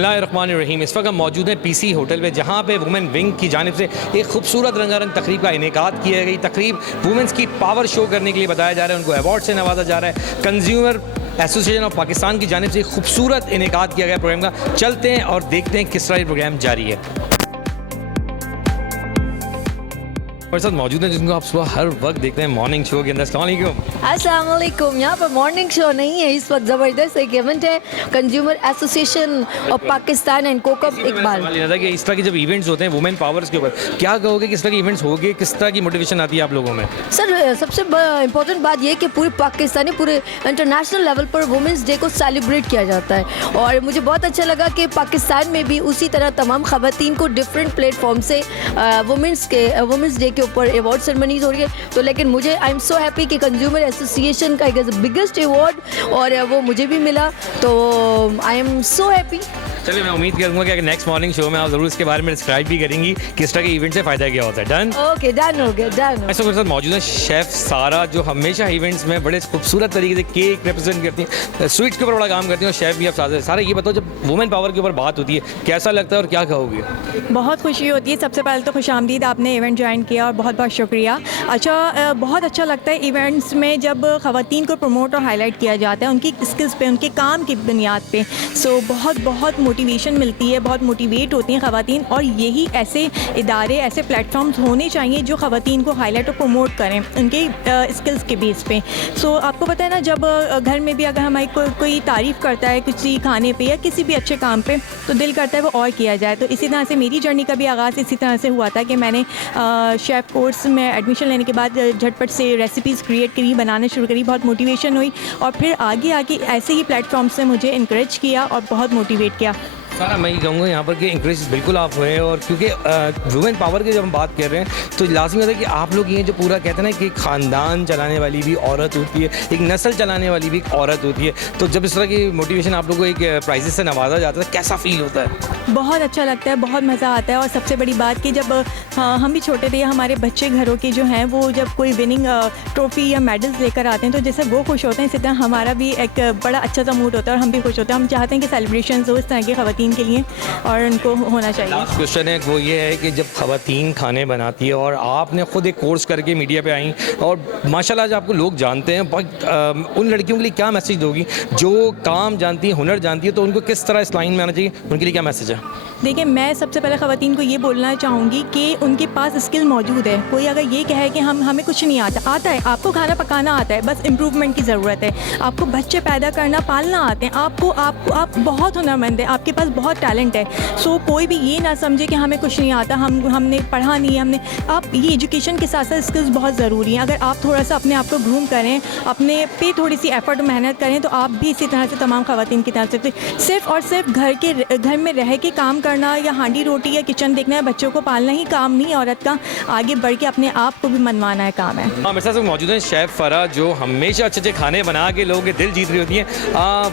बिस्मिल्लाहिर्रहमानिर्रहीम। इस वक्त हम मौजूद हैं पीसी होटल में, जहाँ पे वुमेन विंग की जानिब से एक खूबसूरत रंगारंग तकरीब का इनेकाद किया गई। तकरीब वुमेंस की पावर शो करने के लिए बताया जा रहा है, उनको अवार्ड से नवाजा जा रहा है। कंज्यूमर एसोसिएशन ऑफ पाकिस्तान की जानिब से खूबसूरत इनेकाद किया गया प्रोग्राम का। चलते हैं और देखते हैं किस तरह ये प्रोग्राम जारी है। हमारे साथ मौजूद है जिनको आप सुबह हर वक्त देखते हैं मॉर्निंग शो के अंदर। अस्सलाम वालेकुम। यहाँ पर मॉर्निंग शो नहीं है, इस वक्त ज़बरदस्त एक इवेंट है consumer association of Pakistan and Kokab Iqbal. कि इस तरह के जब इवेंट्स होते हैं वुमेन पावर्स के ऊपर, क्या कहोगे किस तरह के इवेंट्स होंगे, किस तरह की मोटिवेशन आती है आप लोगों में? सर, सबसे इम्पोर्टेंट बात यह कि पूरे पाकिस्तानी पूरे इंटरनेशनल लेवल पर वुमेंस डे को सेलिब्रेट किया जाता है, और मुझे बहुत अच्छा लगा कि पाकिस्तान में भी उसी तरह तमाम ख़वातीन को डिफरेंट प्लेटफॉर्म से वुमेंस डे के ऊपर अवार्ड सेरेमनीज हो रही है। तो लेकिन मुझे आई एम सो हैप्पी कि कंज्यूमर एसोसिएशन का एक बिगेस्ट अवार्ड और वो मुझे भी मिला, तो आई एम सो हैप्पी। चलिए, मैं उम्मीद करूंगा कि नेक्स्ट मॉर्निंग शो में आप जरूर इसके बारे में डिस्क्राइब भी करेंगी किस तरह के इवेंट से फ़ायदा क्या होता है। डन? ओके, डन हो गया, डन। ऐसे मेरे साथ मौजूद है शेफ़ सारा, जो हमेशा इवेंट्स में बड़े खूबसूरत तरीके से केक रिप्रेजेंट करती हैं, स्वीट्स के ऊपर बड़ा काम करती हैं, और शेफ़ भी आप साथ हैं। सारा ये बताओ, जब वुमेन पावर के ऊपर बात होती है कैसा लगता है और क्या कहोगे? बहुत खुशी होती है। सबसे पहले तो खुशामदीद, आपने इवेंट ज्वाइन किया और बहुत बहुत शुक्रिया। अच्छा, बहुत अच्छा लगता है इवेंट्स में जब ख़वातीन को प्रमोट और हाईलाइट किया जाता है उनकी स्किल्स पे, उनके काम की बुनियाद पे। सो बहुत मोटिवेशन मिलती है, बहुत मोटिवेट होती हैं ख़वातीन, और यही ऐसे इदारे, ऐसे प्लेटफॉर्म्स होने चाहिए जो ख़वातीन को हाईलाइट और प्रमोट करें उनके स्किल्स के बेस पे। सो आपको पता है ना, जब घर में भी अगर हमारी कोई तारीफ़ करता है किसी खाने पे या किसी भी अच्छे काम पे, तो दिल करता है वो और किया जाए। तो इसी तरह से मेरी जर्नी का भी आगाज़ इसी तरह से हुआ था कि मैंने शेफ़ कोर्स में एडमिशन लेने के बाद झटपट से रेसिपीज़ क्रिएट करी, बनाना शुरू करी, बहुत मोटिवेशन हुई, और फिर आगे आके ऐसे ही प्लेटफॉर्म्स ने मुझे इनकरेज किया और बहुत मोटिवेट किया। सारा, मैं ये कहूँगा यहाँ पर कि इंक्रेज बिल्कुल आप हुए, और क्योंकि वुमेन पावर की जब हम बात कर रहे हैं तो लाजमी होता है कि आप लोग ये जो पूरा कहते हैं ना कि ख़ानदान चलाने वाली भी औरत होती है, एक नस्ल चलाने वाली भी एक औरत होती है, तो जब इस तरह की मोटिवेशन आप लोग को एक प्राइजेस से नवाजा जाता है, कैसा फील होता है? बहुत अच्छा लगता है, बहुत मज़ा आता है। और सबसे बड़ी बात कि जब हम भी छोटे थे, हमारे बच्चे घरों के जो हैं वो जब कोई विनिंग ट्रॉफ़ी या मेडल्स लेकर आते हैं, तो जैसे वो खुश होते हैं, इसी तरह हमारा भी एक बड़ा अच्छा सा मूड होता है और हम भी खुश होते हैं। हम चाहते हैं कि सेलिब्रेशन हो इस तरह की ख़वातीन के लिए, और उनको होना चाहिए। लास्ट क्वेश्चन है वो ये है कि जब ख़वातीन खाने बनाती है, और आपने ख़ुद एक कोर्स करके मीडिया पे आई, और माशाल्लाह आज आपको लोग जानते हैं, बहुत उन लड़कियों के लिए क्या मैसेज दोगी जो काम जानती है, हुनर जानती है, तो उनको किस तरह इस लाइन में आना चाहिए, उनके लिए क्या मैसेज है? देखिए, मैं सबसे पहले ख़वातीन को ये बोलना चाहूँगी कि उनके पास स्किल मौजूद है। कोई अगर ये कहे कि हमें कुछ नहीं आता है, आपको खाना पकाना आता है, बस इम्प्रूवमेंट की ज़रूरत है। आपको बच्चे पैदा करना, पालना आते हैं, आप बहुत हुनरमंद हैं, आपके पास बहुत टैलेंट है। सो कोई भी ये ना समझे कि हमें कुछ नहीं आता, हमने पढ़ा नहीं है, आप ये एजुकेशन के साथ साथ स्किल्स बहुत ज़रूरी हैं। अगर आप थोड़ा सा अपने आप को ग्रूम करें, अपने पे थोड़ी सी एफर्ट मेहनत करें, तो आप भी इसी तरह से तमाम ख़वातीन की तरफ से सिर्फ़ और सिर्फ घर में रह के काम करना या हांडी रोटी या किचन देखना है, बच्चों को पालना ही काम नहीं, औरत का आगे बढ़ के अपने आप को भी मनवाना है काम है। हाँ, मेरे साथ मौजूद हैं शेफ़ फ़रा, जो हमेशा अच्छे खाने बना के लोगों के दिल जीत रही होती हैं।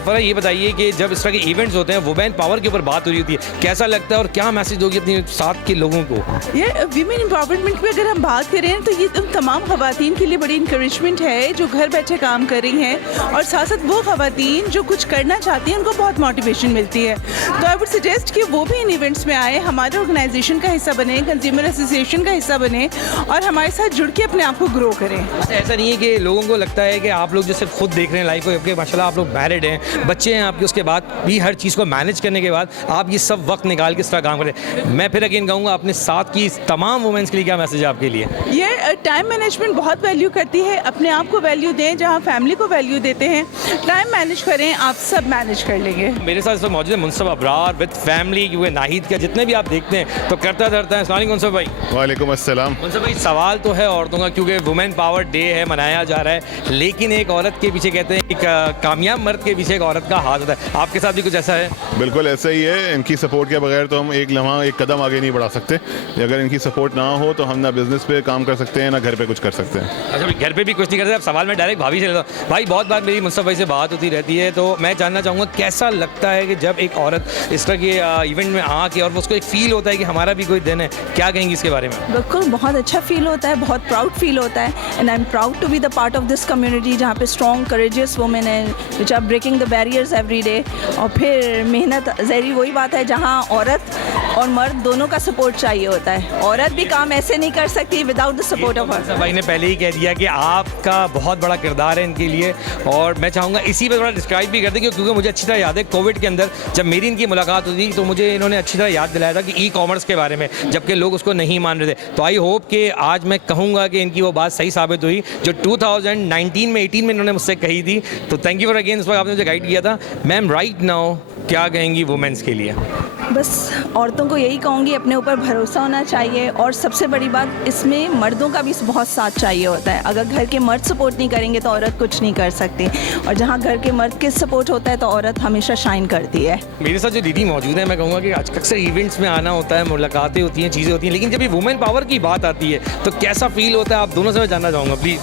फ़रा, ये बताइए कि जब इस तरह के इवेंट्स होते हैं, वुमेन पावर के ऊपर बात हो रही होती है, कैसा लगता है और क्या मैसेज दोगी अपने साथ के लोगों को? ये वीमेन एम्पावरमेंट पे अगर हम बात करें तो ये तमाम ख़वातीन के लिए बड़ी इंकरेजमेंट है जो घर बैठे काम कर रही हैं, और साथ साथ वो ख़वातीन जो कुछ करना चाहती हैं उनको बहुत मोटिवेशन मिलती है। तो आई वुड सजेस्ट कि वो भी इन इवेंट्स में आए, हमारे ऑर्गेनाइजेशन का हिस्सा बने, कंज्यूमर एसोसिएशन का हिस्सा बने, और हमारे साथ जुड़ के अपने आप को ग्रो करें। ऐसा नहीं है कि लोगों को लगता है कि आप लोग जो सिर्फ खुद देख रहे हैं लाइफ को, आपके माशाल्लाह आप लोग मैरिड हैं, बच्चे हैं आपके, उसके बाद भी हर चीज़ को मैनेज करने के बाद आप ये सब वक्त निकाल के इस तरह काम करें। मैं फिर अगेन कहूँगा, अपने साथ की तमाम वुमेन्स के लिए क्या मैसेज है आपके लिए? ये टाइम मैनेजमेंट बहुत वैल्यू करती है, अपने आप को वैल्यू दें जहाँ फैमिली को वैल्यू देते हैं, टाइम मैनेज करें, आप सब मैनेज कर लेंगे। मेरे साथ इस वक्त मौजूद है मुनसब अबरार विद फैमिली, क्योंकि नाहिद का जितने भी आप देखते हैं तो करता धरता है। अस्सलाम वालेकुम मुनसब भाई। वालेकुम अस्सलाम। मुनसब भाई, सवाल तो है औरतों का, क्योंकि वुमेन पावर डे है, मनाया जा रहा है, लेकिन एक औरत के पीछे कहते हैं एक कामयाब मर्द के पीछे एक औरत का हाथ होता है। आपके साथ भी कुछ ऐसा है? बिल्कुल ऐसा ही है। इनकी सपोर्ट के बगैर तो हम एक लम्हा एक कदम आगे नहीं बढ़ा सकते। अगर इनकी सपोर्ट ना हो तो हम ना बिजनेस पे काम कर सकते हैं, ना घर पे कुछ कर सकते हैं। अच्छा भाई, घर पे भी कुछ नहीं करते। अब सवाल मैं डायरेक्ट भाभी से लेता हूँ। भाई, बहुत बार मेरी मुनसब भाई से बात होती रहती है, तो मैं जानना चाहूँगा कैसा लगता है कि जब एक औरत इस तरह के इवेंट में आके और उसको एक फील होता है कि हमारा भी कोई दिन है, क्या कहेंगी इसके बारे में? बिल्कुल, बहुत अच्छा फील होता है, बहुत प्राउड फील होता है, and I am proud to be the part of this community जहाँ पे स्ट्रॉन्ग करेजियस वुमेन है which are breaking the barriers every day, और फिर मेहनत मेरी वही बात है जहाँ औरत और मर्द दोनों का सपोर्ट चाहिए होता है। औरत भी काम ऐसे नहीं कर सकती without the support of her. भाई ने पहले ही कह दिया कि आपका बहुत बड़ा किरदार है इनके लिए, और मैं चाहूँगा इसी पर थोड़ा डिस्क्राइब भी कर दें क्योंकि मुझे अच्छी तरह याद है कोविड के अंदर जब मेरी इनकी मुलाकात हुई थी तो मुझे इन्होंने अच्छी तरह याद दिलाया था कि ई कॉमर्स के बारे में, जबकि लोग उसको नहीं मान रहे थे। तो आई होप कि आज मैं कहूँगा कि इनकी वो बात सही साबित हुई जो 2019 में 18 में इन्होंने मुझसे कही थी। तो थैंक यू फॉर अगेन, इस वक्त आपने मुझे गाइड किया था। मैम राइट नाउ क्या कहेंगी वुमेन्स के लिए? बस औरतों को यही कहूँगी, अपने ऊपर भरोसा होना चाहिए, और सबसे बड़ी बात इसमें मर्दों का भी बहुत साथ चाहिए होता है। अगर घर के मर्द सपोर्ट नहीं करेंगे तो औरत कुछ नहीं कर सकती, और जहाँ घर के मर्द के सपोर्ट होता है तो औरत हमेशा शाइन करती है। मेरे साथ जो दीदी मौजूद है, मैं कहूँगा कि आज अक्सर इवेंट्स में आना होता है, मुलाकातें होती हैं, चीज़ें होती हैं, लेकिन जब ये वुमेन पावर की बात आती है तो कैसा फील होता है? आप दोनों से मैं जानना चाहूँगा प्लीज़।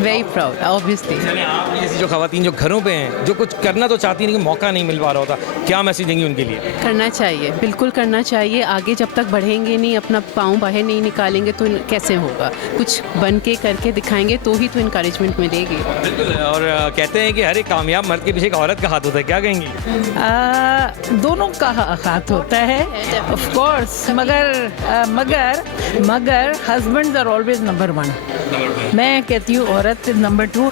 Very proud obviously. आप जैसी जो खवातीन जो घरों पे हैं, जो कुछ करना तो चाहती हैं लेकिन मौका नहीं मिल पा रहा होता, क्या मैसेज देंगी उनके लिए? करना चाहिए, बिल्कुल करना चाहिए। आगे जब तक बढ़ेंगे नहीं, अपना पाँव बाहर नहीं निकालेंगे तो कैसे होगा? कुछ बन के करके दिखाएंगे तो ही तो इनकरेजमेंट मिलेगी। बिल्कुल। और कहते हैं कि हर एक कामयाब मर्द के पीछे एक औरत का हाथ होता है, क्या कहेंगी? दोनों का हाथ होता है ऑफ कोर्स, मगर हस्बैंड्स आर ऑलवेज नंबर 1। मैं कहती हूँ औरत नंबर 2,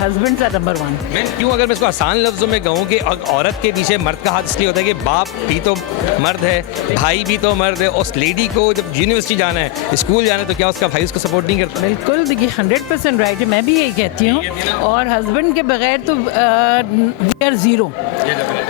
हस्बैंड्स आर नंबर 1। मैं क्यों, अगर मैं इसको आसान लफ्ज़ों में कहूँ कि औरत के पीछे मर्द का हाथ इसलिए होता है कि बाप भी तो मर्द है, भाई भी तो मर्द है। उस लेडी को जब यूनिवर्सिटी जाना है, स्कूल जाना है, तो क्या उसका भाई उसको सपोर्ट नहीं करता? बिल्कुल, देखिए 100% राइट है, मैं भी यही कहती हूँ। और हस्बैंड के बगैर तो वी आर ज़ीरो,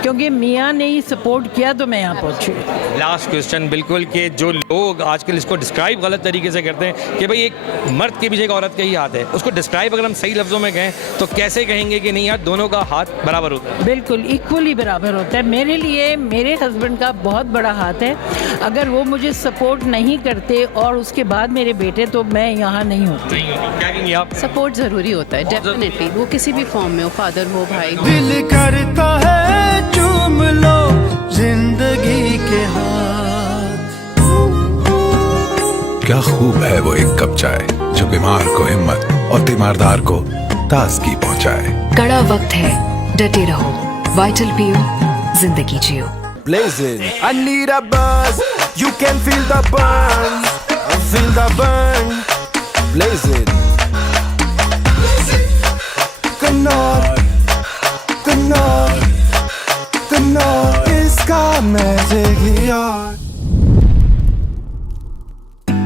क्योंकि मियाँ ने ही सपोर्ट किया तो मैं यहाँ पहुँची। लास्ट क्वेश्चन, बिल्कुल, कि जो लोग आजकल इसको डिस्क्राइब गलत तरीके से करते हैं कि भाई एक मर्द के पीछे एक औरत का ही हाथ है, उसको डिस्क्राइब अगर हम सही लफ्ज़ों में कहें तो कैसे कहेंगे कि नहीं यार दोनों का हाथ बराबर होता है? बिल्कुल इक्वली बराबर होता है। मेरे लिए मेरे हस्बैंड का बहुत बड़ा हाथ है। अगर वो मुझे सपोर्ट नहीं करते और उसके बाद मेरे बेटे, तो मैं यहाँ नहीं होती। क्या कहेंगे आप? सपोर्ट ज़रूरी होता है, डेफिनेटली, वो किसी भी फॉर्म में हो, फादर हो, भाई हो। दिल करता है चूम लो जिंदगी के हाथ। क्या खूब है वो एक कप चाय जो बीमार को हिम्मत और तीमारदार को ताजगी पहुंचाए। कड़ा वक्त है, डटे रहो, वाइटल पियो, जिंदगी जियो। Blazing, I need a buzz. You can feel the burn, feel the burn. Blazing, कन्नौर इसका मैजिक यार।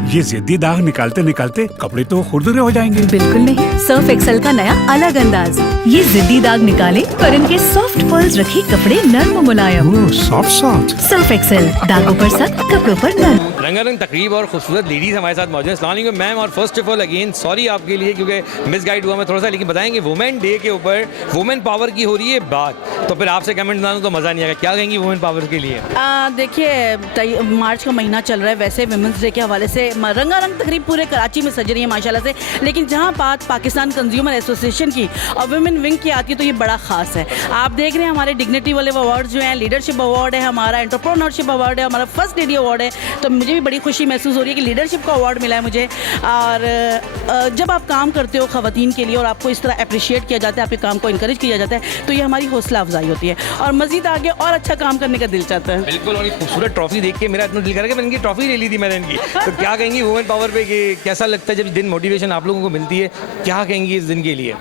ये जिद्दी दाग निकालते निकालते कपड़े तो खुरदुरे हो जाएंगे। बिल्कुल नहीं, सर्फ एक्सेल का नया अलग अंदाज। ये जिद्दी दाग निकाले और इनके सॉफ्ट पर्ल्स रखे कपड़े नर्म मुलायम। सॉफ्ट सर्फ एक्सेल, दागों पर सख्त, कपड़ों पर नर्म। रंगारंग तकरीब और खूबसूरत लेडीज हमारे साथ मौजूद हैं। अस्सलाम वालेकुम मैम, और first of all again sorry आपके लिए क्योंकि मिस गाइड हुआ मैं थोड़ा सा, लेकिन बताएंगे वुमेन डे के ऊपर वुमेन पावर की हो रही है बात, तो फिर आपसे कमेंट ना तो मज़ा नहीं आएगा। क्या कहेंगी वुमेन पावर के लिए? देखिए मार्च का महीना चल रहा है, वैसे वुमेंस डे के हवाले से रंगारंग तकरीब पूरे कराची में सज रही है माशाल्लाह से, लेकिन जहाँ बात पाकिस्तान कंज्यूमर एसोसिएशन की और वुमेन विंग की आती है तो ये बड़ा ख़ास है। आप देख रहे हैं हमारे डिग्निटी वाले अवार्ड जो हैं, लीडरशिप अवार्ड है, हमारा एंटरप्रेन्योरशिप अवार्ड है, हमारा फर्स्ट लेडी अवार्ड है, तो मुझे भी बड़ी खुशी महसूस हो रही है कि लीडरशिप का अवार्ड मिला है मुझे। और जब आप काम करते हो ख़वातीन के लिए और आपको इस तरह अप्रिशिएट किया जाता है, आपके काम को इंकरेज किया जाता है, तो ये हमारी हौसला अफजाई होती है और मज़ीद आगे और अच्छा काम करने का दिल चाहता है। बिल्कुल, और ये खूबसूरत ट्रॉफी देख के मेरा इतना दिल कर रहा है कि मैंने इनकी ट्रॉफी ले ली थी मैंने इनकी। तो क्या कहेंगी वुमेन पावर पे कि कैसा लगता है जब दिन मोटिवेशन आप लोगों को मिलती है, क्या कहेंगी इस दिन के लिए?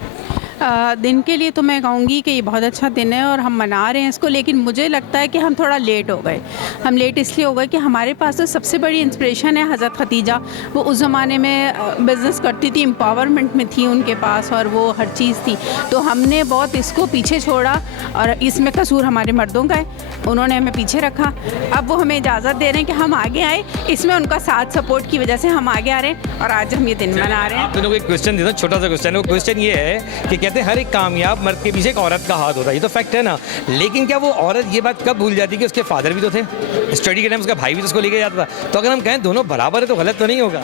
दिन के लिए तो मैं कहूँगी कि ये बहुत अच्छा दिन है और हम मना रहे हैं इसको, लेकिन मुझे लगता है कि हम थोड़ा लेट हो गए। हम लेट इसलिए हो गए कि हमारे पास तो सबसे बड़ी इंस्पिरेशन है हज़रत खदीजा। वो उस ज़माने में बिज़नेस करती थी, एम्पावरमेंट में थी उनके पास और वो हर चीज़ थी, तो हमने बहुत इसको पीछे छोड़ा और इसमें कसूर हमारे मर्दों का है, उन्होंने हमें पीछे रखा। अब वो हमें इजाज़त दे रहे हैं कि हम आगे आए, इसमें उनका साथ सपोर्ट की वजह से हम आगे आ रहे हैं और आज हम ये दिन मना रहे हैं। आप दोनों को एक क्वेश्चन देता हूँ, छोटा सा क्वेश्चन है। वो क्वेश्चन ये है कि कहते हैं हर एक कामयाब मर्द के पीछे एक औरत का हाथ होता है, ये तो फैक्ट है ना, लेकिन क्या वो औरत ये बात कब भूल जाती है कि उसके फादर भी तो थे, स्टडी के टाइम उसका भाई भी तो उसको लेके जाता था, तो अगर हम कहें दोनों बराबर है तो गलत तो नहीं होगा?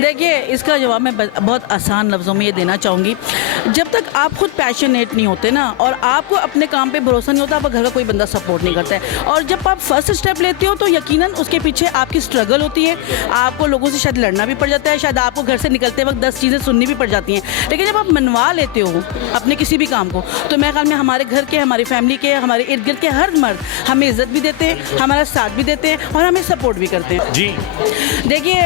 देखिए इसका जवाब मैं बहुत आसान लफ्ज़ों में ये देना चाहूँगी, जब तक आप खुद पैशनेट नहीं होते ना और आपको अपने काम पे भरोसा नहीं होता, आपका घर का कोई बंदा सपोर्ट नहीं करता है, और जब आप फर्स्ट स्टेप लेते हो तो यकीनन उसके पीछे आपकी स्ट्रगल होती है, आपको लोगों से शायद लड़ना भी पड़ जाता है, शायद आपको घर से निकलते वक्त 10 चीज़ें सुननी भी पड़ जाती हैं, लेकिन जब आप मनवा लेते हो अपने किसी भी काम को तो मेरे ख्याल में हमारे घर के, हमारी फैमिली के, हमारे इर्द गिर्द के हर मर्द हमें इज्जत भी देते हैं, हमारा साथ भी देते हैं और हमें सपोर्ट भी करते हैं। जी देखिए,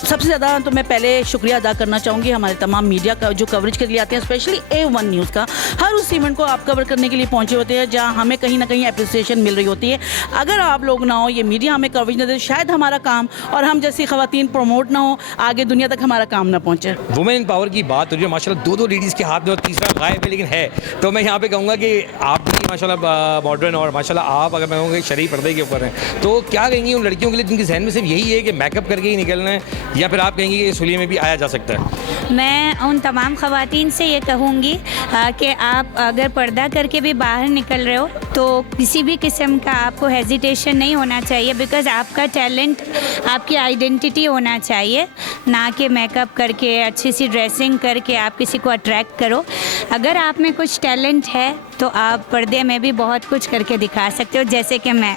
सबसे ज़्यादा तो मैं पहले शुक्रिया अदा करना चाहूँगी हमारे तमाम मीडिया का जो कवरेज के लिए आते हैं, स्पेशली A1 न्यूज़ का। हर उस इवेंट को आप कवर करने के लिए पहुँचे होते हैं जहाँ हमें कहीं ना कहीं अप्रिसिएशन मिल रही होती है। अगर आप लोग ना हो, ये मीडिया हमें कवरेज ना दे, शायद हमारा काम और हम जैसी खवातीन प्रमोट ना हो, आगे दुनिया तक हमारा काम ना पहुँचे। वुमेन इन पावर की बात हो रही है, माशाल्लाह दो लेडीज़ के हाथ में और तीसरा गायब है लेकिन है, तो मैं यहाँ पे कहूँगा कि आप भी माशाल्लाह मॉडर्न और माशाल्लाह आप, अगर मैं कहूँगा शरीफ पर्दे के ऊपर हैं, तो क्या कहेंगी उन लड़कियों के लिए जिनके जहन में सिर्फ यही है कि मेकअप करके ही निकलना है, या फिर आप कहेंगी कि सुलिये में भी आया जा सकता है? मैं उन तमाम ख़वातीन से ये कहूँगी कि आप अगर पर्दा करके भी बाहर निकल रहे हो तो किसी भी किस्म का आपको हेजिटेशन नहीं होना चाहिए, बिकॉज़ आपका टैलेंट, आपकी आइडेंटिटी होना चाहिए, ना कि मेकअप करके, अच्छी सी ड्रेसिंग करके आप किसी को अट्रैक्ट करो। अगर आप में कुछ टैलेंट है तो आप पर्दे में भी बहुत कुछ करके दिखा सकते हो, जैसे कि मैं।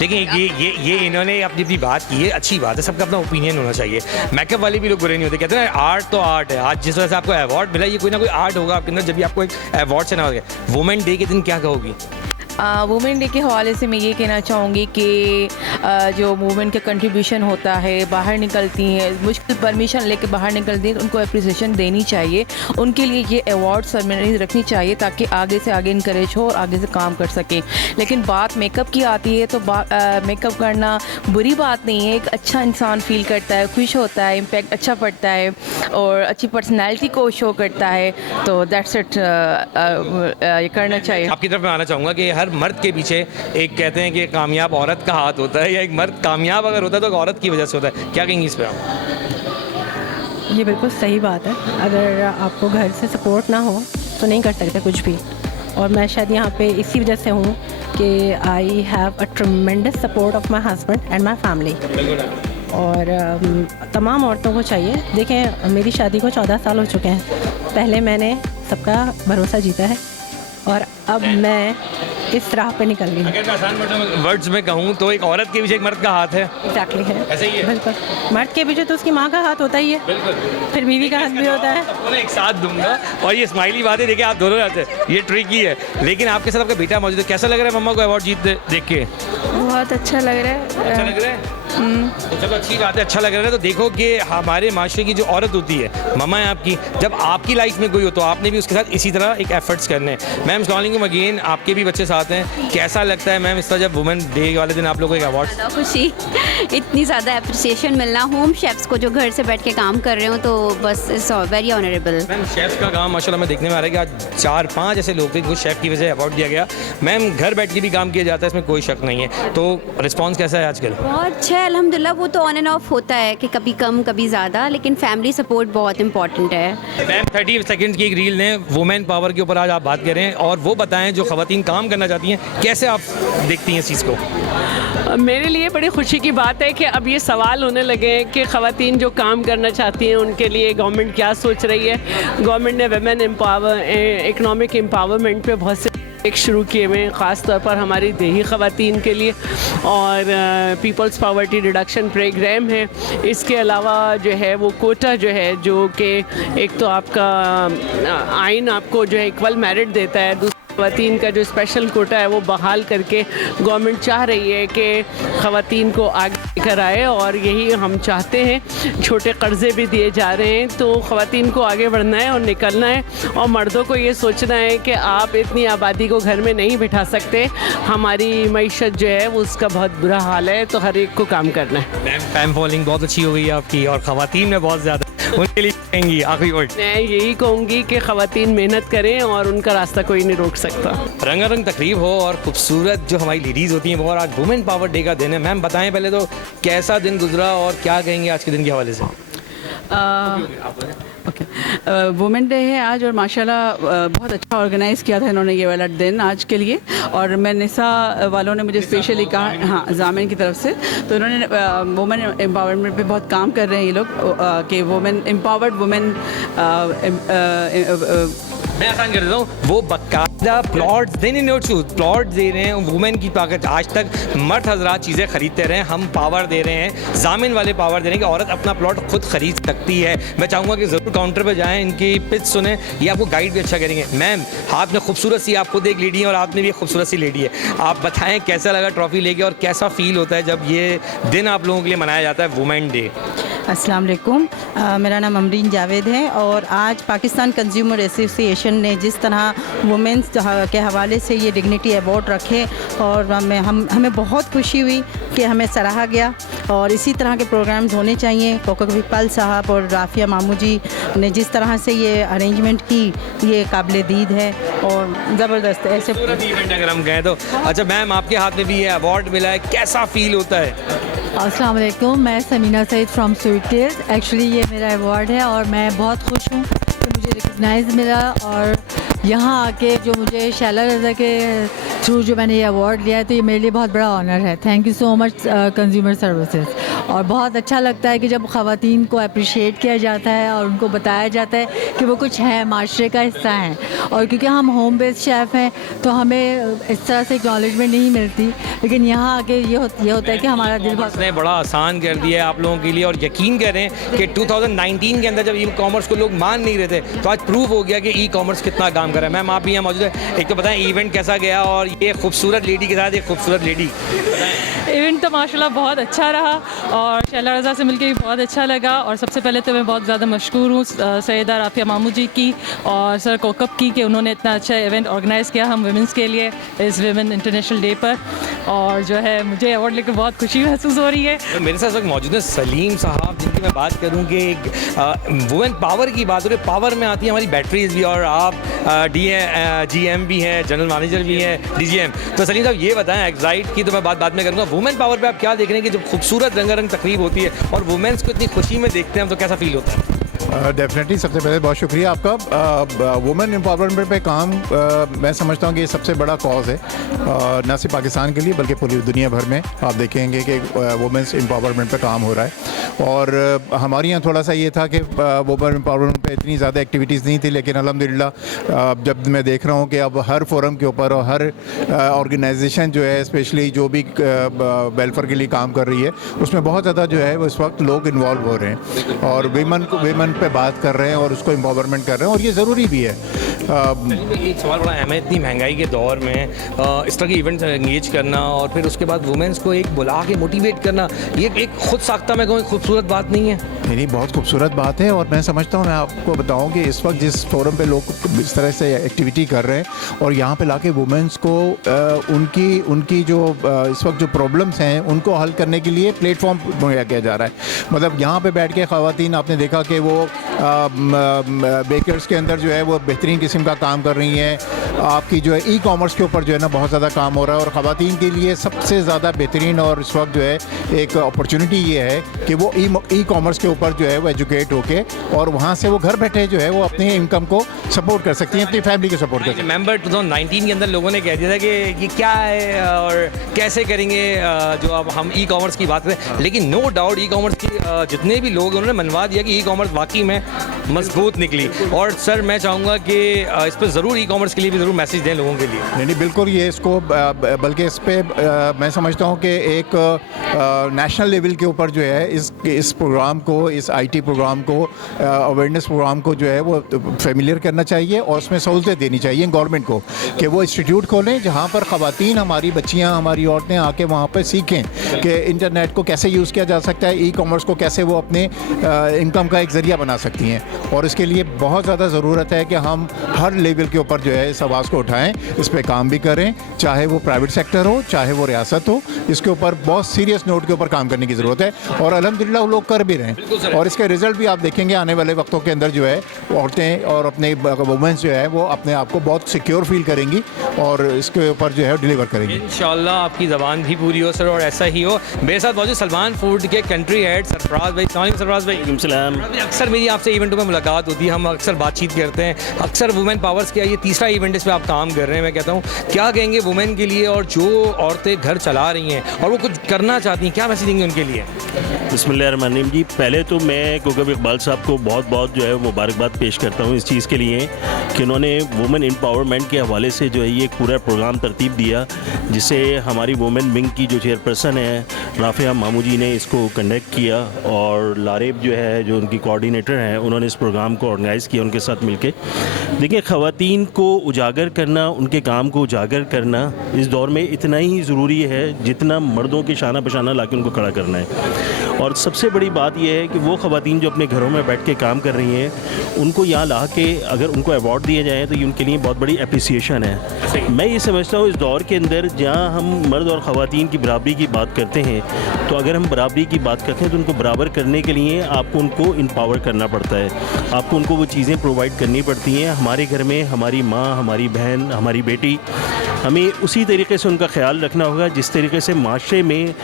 लेकिन ये इन्होंने अपनी अपनी बात की है, अच्छी बात है, सबका अपना ओपिनियन होना चाहिए। मेकअप वाले भी लोग बुरे नहीं होते, कहते हैं आर्ट तो आर्ट है। आज जिस वजह से आपको अवार्ड मिला, ये कोई ना कोई आर्ट होगा आपके अंदर, जब भी आपको एक अवार्ड से ना होगा। वुमेन डे के दिन क्या कहोगी? वुमेन डे के हवाले से मैं ये कहना चाहूँगी कि जो वुमेन का कंट्रीब्यूशन होता है, बाहर निकलती हैं, मुश्किल परमिशन लेके बाहर निकलती हैं, तो उनको अप्रिसिएशन देनी चाहिए। उनके लिए ये अवार्ड सेरेमनी रखनी चाहिए ताकि आगे से आगे इनकरेज हो और आगे से काम कर सकें। लेकिन बात मेकअप की आती है तो मेकअप करना बुरी बात नहीं है, एक अच्छा इंसान फील करता है, खुश होता है, इम्पैक्ट अच्छा पड़ता है और अच्छी पर्सनैलिटी को शो करता है, तो दैट्स इट, ये करना चाहिए। आपकी तरफ मैं आना चाहूँगा कि हर मर्द के पीछे एक कहते हैं कि कामयाब औरत का हाथ होता है, या एक मर्द कामयाब अगर होता है तो एक औरत की वजह से होता है। क्या कहेंगी इस पर आप? ये बिल्कुल सही बात है। अगर आपको घर से सपोर्ट ना हो तो नहीं कर सकते कुछ भी, और मैं शायद यहाँ पे इसी वजह से हूँ कि I have a tremendous support of my husband and my family. और तमाम औरतों को चाहिए, देखें मेरी शादी को 14 साल हो चुके हैं, पहले मैंने सबका भरोसा जीता है और अब मैं इस राह पे निकल गई। अगर मैं आसान वर्ड्स में कहूँ तो एक औरत के पीछे एक मर्द का हाथ है। एग्जैक्टली है, ऐसे ही है। बिल्कुल, मर्द के पीछे तो उसकी माँ का हाथ होता ही है, बिल्कुल, फिर बीवी का हाथ भी होता है। सबको मैं एक साथ दूंगा। और ये स्माइली बातें देखिए आप दोनों रहते हैं, ये ट्रिकी है। लेकिन आपके साथ आपका बेटा मौजूद है, कैसा लग रहा है मम्मा को अवार्ड जीतते देख के? बहुत अच्छा लग रहा है। अच्छा लग रहा है? तो चलो अच्छी बात है, अच्छा लग रहा है। तो देखो कि हमारे माशरे की जो औरत होती है, मम्मा है आपकी, जब आपकी लाइफ में कोई हो तो आपने भी उसके साथ इसी तरह एक एफर्ट्स करने हैं। मैम स्टॉलिंग अगेन, आपके भी बच्चे साथ हैं, कैसा लगता है मैम इस तरह जब वुमेन डे वाले दिन आप लोगों को एक अवार्ड? खुशी, इतनी ज़्यादा अप्रिसिएशन मिलना होम शेफ्स को जो घर से बैठ के काम कर रहे हो, तो बस it's very honourable. Ma'am chef का काम माशाल्लाह मैं देखने में आ रहा है कि आज 4-5 ऐसे लोग थे जिनको शेफ़ की वजह से अवार्ड दिया गया। मैम घर बैठ के भी काम किया जाता है, इसमें कोई शक नहीं है। तो रिस्पॉन्स कैसा है आजकल? बहुत अच्छा है अल्हम्दुलिल्लाह। वो तो ऑन एंड ऑफ होता है कि कभी कम कभी ज़्यादा, लेकिन फैमिली सपोर्ट बहुत इंपॉर्टेंट है। मैम 30 सेकंड की एक रील ने वुमेन पावर के ऊपर आज आप बात कर रहे हैं, और वो बताएं जो ख़वातीन काम करना चाहती हैं, कैसे आप देखती हैं इस चीज़ को? मेरे लिए बड़ी खुशी की बात है कि अब ये सवाल होने लगे हैं कि ख़वातीन जो काम करना चाहती हैं उनके लिए गवर्नमेंट क्या सोच रही है। गवर्नमेंट ने वुमेन इकनॉमिक एम्पावरमेंट पे बहुत से एक शुरू किए हुए हैं, ख़ास तौर पर हमारी देही ख़वातीन के लिए, और पीपल्स पॉवर्टी रिडक्शन प्रोग्राम है। इसके अलावा जो है वो कोटा जो है, जो कि एक तो आपका आइन आपको जो है इक्वल मेरिट देता है, ख़वातीन का जो स्पेशल कोटा है वो बहाल करके गवर्नमेंट चाह रही है कि ख़वातीन को आगे लेकर आए, और यही हम चाहते हैं। छोटे कर्ज़े भी दिए जा रहे हैं, तो ख़वातीन को आगे बढ़ना है और निकलना है, और मर्दों को ये सोचना है कि आप इतनी आबादी को घर में नहीं बिठा सकते, हमारी मईशत जो है वो उसका बहुत बुरा हाल है, तो हर एक को काम करना है। मैम फैन फॉलोइंग बहुत अच्छी हो गई है आपकी, और ख़वातीन में बहुत ज़्यादा, उनके लिए कहेंगी आखिरी वर्ड? मैं यही कहूँगी कि ख़वातीन मेहनत करें और उनका रास्ता कोई नहीं रोक सकता। रंगारंग तकरीब हो और खूबसूरत जो हमारी लेडीज़ होती हैं वो, और आज वुमेन पावर डे का दिन है। मैम बताएं पहले तो कैसा दिन गुजरा और क्या कहेंगे आज के दिन के हवाले से? वुमेन डे है आज, और माशाल्लाह बहुत अच्छा ऑर्गेनाइज़ किया था इन्होंने ये वाला दिन आज के लिए, और मैं निसा वालों ने मुझे स्पेशली कहा, हाँ जामिन की तरफ से, तो इन्होंने वुमेन एम्पावरमेंट पे बहुत काम कर रहे हैं ये लोग कि वुमेन एम्पावर्ड वुमेन मैं आसान कर देता हूँ, वो बाकायदा प्लॉट प्लॉट दे रहे हैं वुमेन की ताकत। आज तक मर्द हजरात चीज़ें खरीदते रहे, हम पावर दे रहे हैं, जामिन वाले पावर दे रहे हैं कि औरत अपना प्लॉट खुद खरीद सकती है। मैं चाहूँगा कि ज़रूर काउंटर पर जाएँ, इनकी पिच सुने, ये आपको गाइड भी अच्छा करेंगे। मैम, हाथ में खूबसूरत सी, आप खुद एक लेडी हैं और आपने भी एक खूबसूरत सी लेडी है, आप बताएं कैसा लगा ट्रॉफी लेके और कैसा फील होता है जब ये दिन आप लोगों के लिए मनाया जाता है, वुमेन डे? अस्सलाम वालेकुम, मेरा नाम अमरीन जावेद है और आज पाकिस्तान कंज्यूमर एसोसिएशन ने जिस तरह वुमेंस के हवाले से ये डिग्निटी अवार्ड रखे और हमें बहुत खुशी हुई कि हमें सराहा गया और इसी तरह के प्रोग्राम्स होने चाहिए। कोकक विकपाल साहब और राफिया मामू जी ने जिस तरह से ये अरेंजमेंट की, ये काबिल दीद है और ज़बरदस्त ऐसे पूरा इवेंट अगर हम कहें तो। अच्छा मैम, आपके हाथ में भी ये अवार्ड मिला है, कैसा फील होता है? अस्सलाम वालेकुम, मैं Sameena Saeed from Sweet Tales. Actually ये मेरा अवार्ड है और मैं बहुत खुश हूँ कि मुझे रिकग्नाइज मिला और यहाँ आके जो मुझे शैला रज़ा के थ्रू जो मैंने ये अवार्ड लिया है तो ये मेरे लिए बहुत बड़ा ऑनर है। Thank you so much consumer services. और बहुत अच्छा लगता है कि जब ख़वातीन को अप्रिशिएट किया जाता है और उनको बताया जाता है कि वो कुछ है, माशरे का हिस्सा हैं। और क्योंकि हम होम बेस्ड शेफ़ हैं तो हमें इस तरह से एक्नॉलेजमेंट नहीं मिलती, लेकिन यहाँ आके ये होता है कि हमारा दिल बहुत ने बड़ा आसान कर दिया है आप लोगों के लिए। और यकीन करें कि 2019 के अंदर जब ई कॉमर्स को लोग मान नहीं रहे थे तो आज प्रूव हो गया कि ई कॉमर्स कितना काम कर रहा है। मैम, आप भी यहाँ मौजूद है, एक तो बताएं इवेंट कैसा गया और ये खूबसूरत लेडी के साथ एक खूबसूरत लेडी। इवेंट तो माशाल्लाह बहुत अच्छा रहा और शैला रज़ा से मिलके भी बहुत अच्छा लगा। और सबसे पहले तो मैं बहुत ज़्यादा मशकूर हूँ सैयदा राफिया मामू जी की और सर कोकब की कि उन्होंने इतना अच्छा इवेंट ऑर्गेनाइज़ किया हम वुमेंस के लिए इस वुमेन इंटरनेशनल डे पर। और जो है मुझे अवार्ड लेकर बहुत खुशी महसूस हो रही है। मेरे साथ वक्त मौजूद है सलीम साहब, जिनकी मैं बात करूँ कि वुमेन पावर की बात हो रही है। पावर में आती है हमारी बैटरीज भी और आप GM भी हैं, जनरल मैनेजर भी हैं, DGM। तो सलीम साहब ये बताएं, एक्साइट की तो मैं बाद में करूँगा, वुमेन पावर पे आप क्या देख रहे हैं कि जब खूबसूरत रंगारंग तकरीब होती है और वुमेन्स को इतनी खुशी में देखते हैं हम तो कैसा फील होता है? डेफिनेटली सबसे पहले बहुत शुक्रिया आपका। वुमेन एम्पावरमेंट पे काम मैं समझता हूँ कि ये सबसे बड़ा कॉज है, न सिर्फ पाकिस्तान के लिए बल्कि पूरी दुनिया भर में। आप देखेंगे कि वुमेन्स एम्पावरमेंट पे काम हो रहा है और हमारे यहाँ थोड़ा सा ये था कि वुमेन एम्पावरमेंट पे इतनी ज़्यादा एक्टिविटीज़ नहीं थी, लेकिन अल्हम्दुलिल्लाह जब मैं देख रहा हूँ कि अब हर फोरम के ऊपर और हर ऑर्गेनाइजेशन जो है स्पेशली जो भी वेलफेयर के लिए काम कर रही है उसमें बहुत ज़्यादा जो है इस वक्त लोग इन्वॉल्व हो रहे हैं और विमेन पे बात कर रहे हैं और उसको एम्पावरमेंट कर रहे हैं और ये ज़रूरी भी है। एक सवाल बड़ा अहम है, इतनी महंगाई के दौर में इस तरह के इवेंट्स एंगेज करना और फिर उसके बाद वुमेन्स को एक बुला के मोटिवेट करना, ये एक खुद साख्ता मैं कहूँ खूबसूरत बात नहीं है? नहीं, बहुत खूबसूरत बात है। और मैं समझता हूँ, मैं आपको बताऊँ कि इस वक्त जिस फोरम पे लोग इस तरह से एक्टिविटी कर रहे हैं और यहाँ पे लाके वुमेन्स को उनकी जो इस वक्त जो प्रॉब्लम्स हैं उनको हल करने के लिए प्लेटफॉर्म मुहैया किया जा रहा है। मतलब यहाँ पे बैठ के ख़वातीन, आपने देखा कि वो बेकर्स के अंदर जो है वो बेहतरीन किस्म का काम कर रही हैं। आपकी जो है ई कॉमर्स के ऊपर जो है ना बहुत ज़्यादा काम हो रहा है और ख़वातीन के लिए सबसे ज़्यादा बेहतरीन और इस वक्त जो है एक अपॉर्चुनिटी ये है कि वो ई कॉमर्स के ऊपर जो है वो एजुकेट होके और वहाँ से वो घर बैठे जो है वो अपनी इनकम को सपोर्ट कर सकती हैं, अपनी फैमिली को सपोर्ट कर सकती हैं। रिमेंबर 2019 के अंदर लोगों ने कह दिया था कि ये क्या है और कैसे करेंगे जो अब हम ई कॉमर्स की बात करें, लेकिन नो डाउट ई कॉमर्स की जितने भी लोग उन्होंने मनवा दिया कि ई कॉमर्स वाकई में मजबूत निकली। और सर मैं चाहूँगा कि इस पर ज़रूर ई कॉमर्स के लिए भी ज़रूर मैसेज दें लोगों के लिए। नहीं बिल्कुल, ये इसको बल्कि इस पर मैं समझता हूँ कि एक नेशनल लेवल के ऊपर जो है इस प्रोग्राम को, इस IT प्रोग्राम को, अवेयरनेस प्रोग्राम को जो है वो फेमिलियर करना चाहिए और उसमें सहूलतें देनी चाहिए गवर्नमेंट को कि वो इंस्टीट्यूट खोलें जहाँ पर ख़वातीन, हमारी बच्चियाँ, हमारी औरतें आके वहाँ पर सीखें कि इंटरनेट को कैसे यूज़ किया जा सकता है, ई कॉमर्स को कैसे वो अपने इनकम का एक ज़रिया बना सकती हैं। और इसके लिए बहुत ज़्यादा ज़रूरत है कि हम हर लेवल के ऊपर जो है इस आवाज़ को उठाएँ, इस पर काम भी करें, चाहे वो प्राइवेट सेक्टर हो चाहे वो रियासत हो। इसके ऊपर बहुत सीरियस नोट के ऊपर काम करने की ज़रूरत है और अल्हम्दुलिल्लाह वो लोग कर भी रहे हैं और इसके रिजल्ट भी आप देखेंगे आने वाले वक्तों के अंदर जो है औरतें और अपने वुमेन्स जो है वो अपने आप को बहुत सिक्योर फील करेंगी और इसके ऊपर जो है डिलीवर करेंगी। इंशाल्लाह आपकी ज़बान भी पूरी हो सर और ऐसा ही हो। मेरे साथ मौजूद सलमान फूड के कंट्री हेड सरफराज भाई। सरफराज भाई, अक्सर मेरी आपसे इवेंटों में मुलाकात होती है, हम अक्सर बातचीत करते हैं, अक्सर वुमेन पावर्स का ये तीसरा इवेंट इस पर आप काम कर रहे हैं। मैं कहता हूँ क्या कहेंगे वुमेन के लिए और जो औरतें घर चला रही हैं और वो कुछ करना चाहती हैं, क्या मैसेज देंगे उनके लिए? बिस्मिल्लाहिर्रहमानिर्रहीम जी, पहले तो मैं कोकब इकबाल साहब को बहुत बहुत जो है मुबारकबाद पेश करता हूँ इस चीज़ के लिए कि उन्होंने वुमेन एम्पावरमेंट के हवाले से जो है ये एक पूरा प्रोग्राम तरतीब दिया, जिसे हमारी वुमेन विंग की जो चेयरपर्सन है राफिया मामू जी ने इसको कंडक्ट किया, और लारेब जो है जो उनकी कोऑर्डिनेटर हैं उन्होंने इस प्रोग्राम को ऑर्गेनाइज़ किया उनके साथ मिलके। देखिए, ख़वातीन को उजागर करना, उनके काम को उजागर करना इस दौर में इतना ही ज़रूरी है जितना मर्दों के शाना बशाना ला के उनको खड़ा करना है। और सबसे बड़ी बात यह है कि वो ख़वातीन जो अपने घरों में बैठ के काम कर रही हैं उनको यहाँ ला के अगर उनको अवार्ड दिए जाएँ तो ये उनके लिए बहुत बड़ी अप्रिसिएशन है। मैं ये समझता हूँ इस दौर के अंदर जहाँ हम मर्द और ख़वातीन की बराबरी की बात करते हैं, तो अगर हम बराबरी की बात करते हैं तो उनको बराबर करने के लिए आपको उनको एम्पावर करना पड़ता है, आपको उनको वो चीज़ें प्रोवाइड करनी पड़ती हैं। हमारे घर में हमारी माँ, हमारी बहन, हमारी बेटी, हमें उसी तरीके से उनका ख्याल रखना होगा जिस तरीके से माशरे में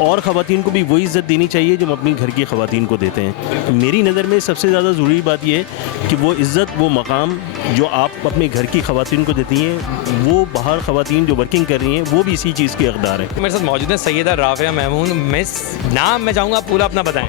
और ख़वातीन को भी वही इज़्ज़त देनी चाहिए जो हम अपनी घर की ख़वातीन को देते हैं। तो मेरी नज़र में सबसे ज़्यादा ज़रूरी बात यह है कि वो इज़्ज़त, वो मकाम जो आप अपने घर की ख़वातीन को देती हैं, वो बाहर ख़वातीन जो वर्किंग कर रही हैं वो भी इसी चीज़ की हक़दार है। मेरे साथ मौजूद है सैयदा राफिया महमूद। नाम मैं चाहूँगा पूरा अपना बताएं।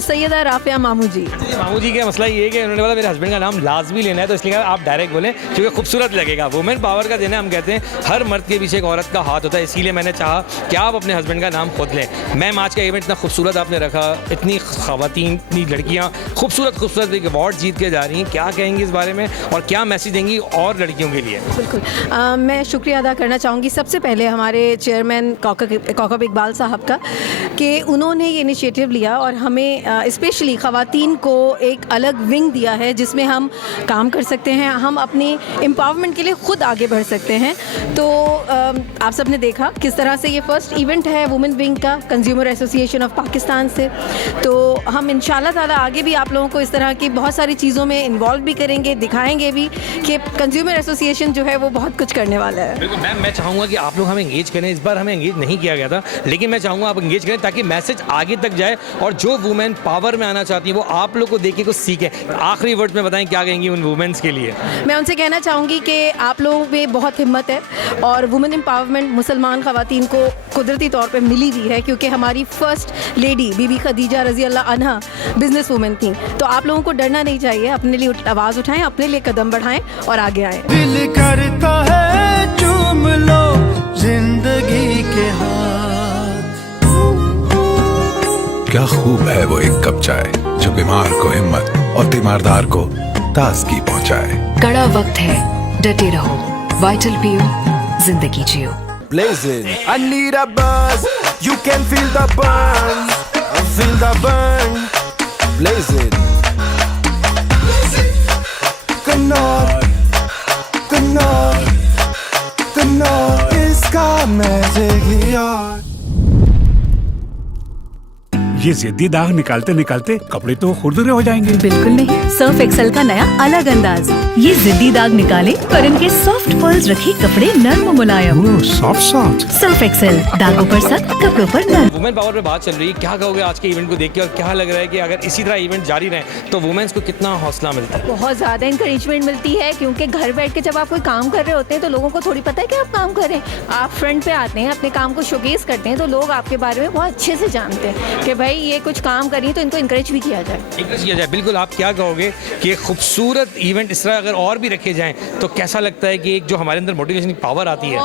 सैयदा राफिया मामू जी। मामू जी का मसला ये है कि उन्होंने बोला मेरे हस्बैंड का नाम लाजमी लेना है, तो इसलिए आप डायरेक्ट बोलें क्योंकि खूबसूरत लगेगा। वुमेन पावर का दिन है, हम कहते हैं हर मर्द के पीछे एक औरत का हाथ होता है, इसीलिए मैंने चाहा कि आप अपने हस्बैंड का नाम खुद लें। मैम, आज का इवेंट इतना खूबसूरत आपने रखा, इतनी ख़वातीन, इतनी लड़कियाँ खूबसूरत खूबसूरत एक अवार्ड जीत के जा रही हैं, क्या कहेंगी इस बारे में और क्या मैसेज देंगी और लड़कियों के लिए? बिल्कुल, मैं शुक्रिया अदा करना चाहूँगी सबसे पहले हमारे चेयरमैन कोकब इकबाल साहब का कि उन्होंने ये इनिशिएटिव लिया और हमें स्पेशली ख़वातीन को एक अलग विंग दिया है जिसमें हम काम कर सकते हैं, हम अपनी एम्पावरमेंट के लिए ख़ुद आगे बढ़ सकते हैं। तो आप सब ने देखा किस तरह से ये फर्स्ट इवेंट है वुमेन विंग का कंज्यूमर एसोसिएशन ऑफ पाकिस्तान से। तो हम इंशाल्लाह ताला आगे भी आप लोगों को इस तरह की बहुत सारी चीज़ों में इन्वॉल्व भी करेंगे, दिखाएंगे भी कि कंज्यूमर एसोसिएशन जो है वो बहुत कुछ करने वाला है। बिल्कुल मैम, मैं चाहूँगा कि आप लोग हमें एंगेज करें। इस बार हमें एंगेज नहीं किया गया था, लेकिन मैं चाहूँगा आप एंगेज करें ताकि मैसेज आगे तक जाए और जो वुमेन पावर में आना चाहती है वो आप लोग को देख के कुछ सीखें। आखिरी वर्ड में बताएं क्या कहेंगी उन वुमेन्स के लिए? मैं उनसे कहना चाहूँगी कि आप लोगों में बहुत हिम्मत है और वुमेन एम्पावरमेंट मुसलमान ख़वातीन को कुदरती तौर पे मिली हुई है क्योंकि हमारी फ़र्स्ट लेडी बीबी खदीजा रज़ी अल्लाह अन्हा बिजनेस वुमेन थी। तो आप लोगों को डरना नहीं चाहिए, अपने लिए आवाज़ उठाएं, अपने लिए कदम बढ़ाएं और आगे आएं। दिल करता है चूम लो जिंदगी के हाथ। क्या खूब है वो एक कप चाय जो बीमार को हिम्मत और तीमारदार को ताजगी पहुंचाए। कड़ा वक्त है, डटे रहो, वाइटल पियो, जिंदगी जियो। Blazing, I need a buzz. You can feel the burn, feel the burn. Blazing, कन्नौर, कन्नौर, कन्नौर, इसका मैजिक ही और। ये जिद्दी दाग निकालते निकालते कपड़े तो खुरदुरे हो जाएंगे। बिल्कुल नहीं, सर्फ एक्सेल का नया अलग अंदाज। ये जिद्दी दाग निकाले पर इनके सॉफ्ट पर्ल्स रखे कपड़े नर्म मुलायम। सॉफ्ट सर्फ एक्सेल, दागों पर सख्त, कपड़ों पर नर्म। वुमेन पावर पे बात चल रही है, क्या कहोगे आज के इवेंट को देख के और क्या लग रहा है कि अगर इसी तरह इवेंट जारी रहे तो वुमेन्स को कितना हौसला मिलता है? बहुत ज़्यादा इंकरेजमेंट मिलती है क्योंकि घर बैठ के जब आप कोई काम कर रहे होते हैं तो लोगों को थोड़ी पता है कि आप काम कर रहे हैं। आप फ्रंट पे आते हैं, अपने काम को शोकेस करते हैं तो लोग आपके बारे में बहुत अच्छे से जानते हैं कि भाई ये कुछ काम करिए, तो इनको इंकरेज भी किया जाए। इंकरेज किया जाए, बिल्कुल। आप क्या कहोगे कि खूबसूरत इवेंट इस तरह अगर और भी रखे जाएं तो कैसा लगता है कि एक जो हमारे अंदर मोटिवेशन की पावर आती है?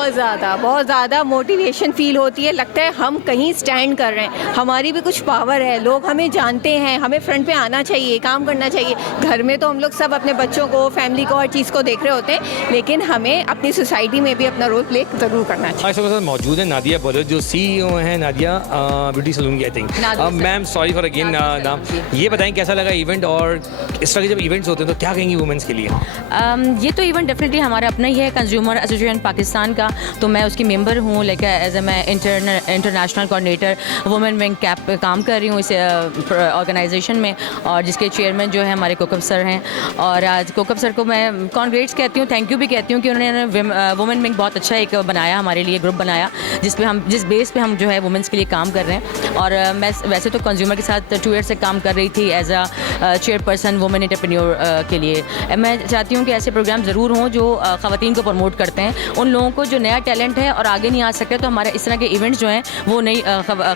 बहुत ज़्यादा मोटिवेशन फील होती है, लगता है हम कहीं स्टैंड कर रहे हैं, हमारी भी कुछ पावर है, लोग हमें जानते हैं, हमें फ्रंट पे आना चाहिए, काम करना चाहिए। घर में तो हम लोग सब अपने बच्चों को, फैमिली को, हर चीज़ को देख रहे होते हैं, लेकिन हमें अपनी सोसाइटी में भी अपना रोल प्ले ज़रूर करना चाहिए। हमारे साथ मौजूद है नादिया बलोच जो CEO हैं नादिया ब्यूटी सलून की, I think. Ma'am, sorry for again नाम, ये बताएं कैसा लगा इवेंट और इस तरह के जब इवेंट्स होते हैं तो क्या कहेंगी वुमेन्स के लिए? ये तो इवेंट डेफिनेटली हमारा अपना ही है, कंज्यूमर एसोसिएशन पाकिस्तान का, तो मैं उसकी मेंबर हूँ। लाइक एज ए मैं international coordinator women wing cap काम कर रही हूँ इस ऑर्गेनाइजेशन में, और जिसके चेयरमैन जो है हमारे कोकब सर हैं। और आज कोकब सर को मैं कॉन्ग्रेट्स कहती हूँ, थैंक यू भी कहती हूँ कि उन्होंने वुमेन विंग बहुत अच्छा एक बनाया, हमारे लिए ग्रुप बनाया जिस बेस पे हम जो है वुमेन्स के लिए काम कर रहे हैं। और मैं वैसे वैसे तो कंज्यूमर के साथ 2 ईयर से काम कर रही थी as a chairperson women entrepreneur के लिए। मैं चाहती हूँ कि ऐसे प्रोग्राम ज़रूर हों जो ख़वातीन को प्रमोट करते हैं। उन लोगों को जो नया टैलेंट है और आगे नहीं आ सकते, तो हमारे इस तरह के इवेंट्स जो हैं वो नई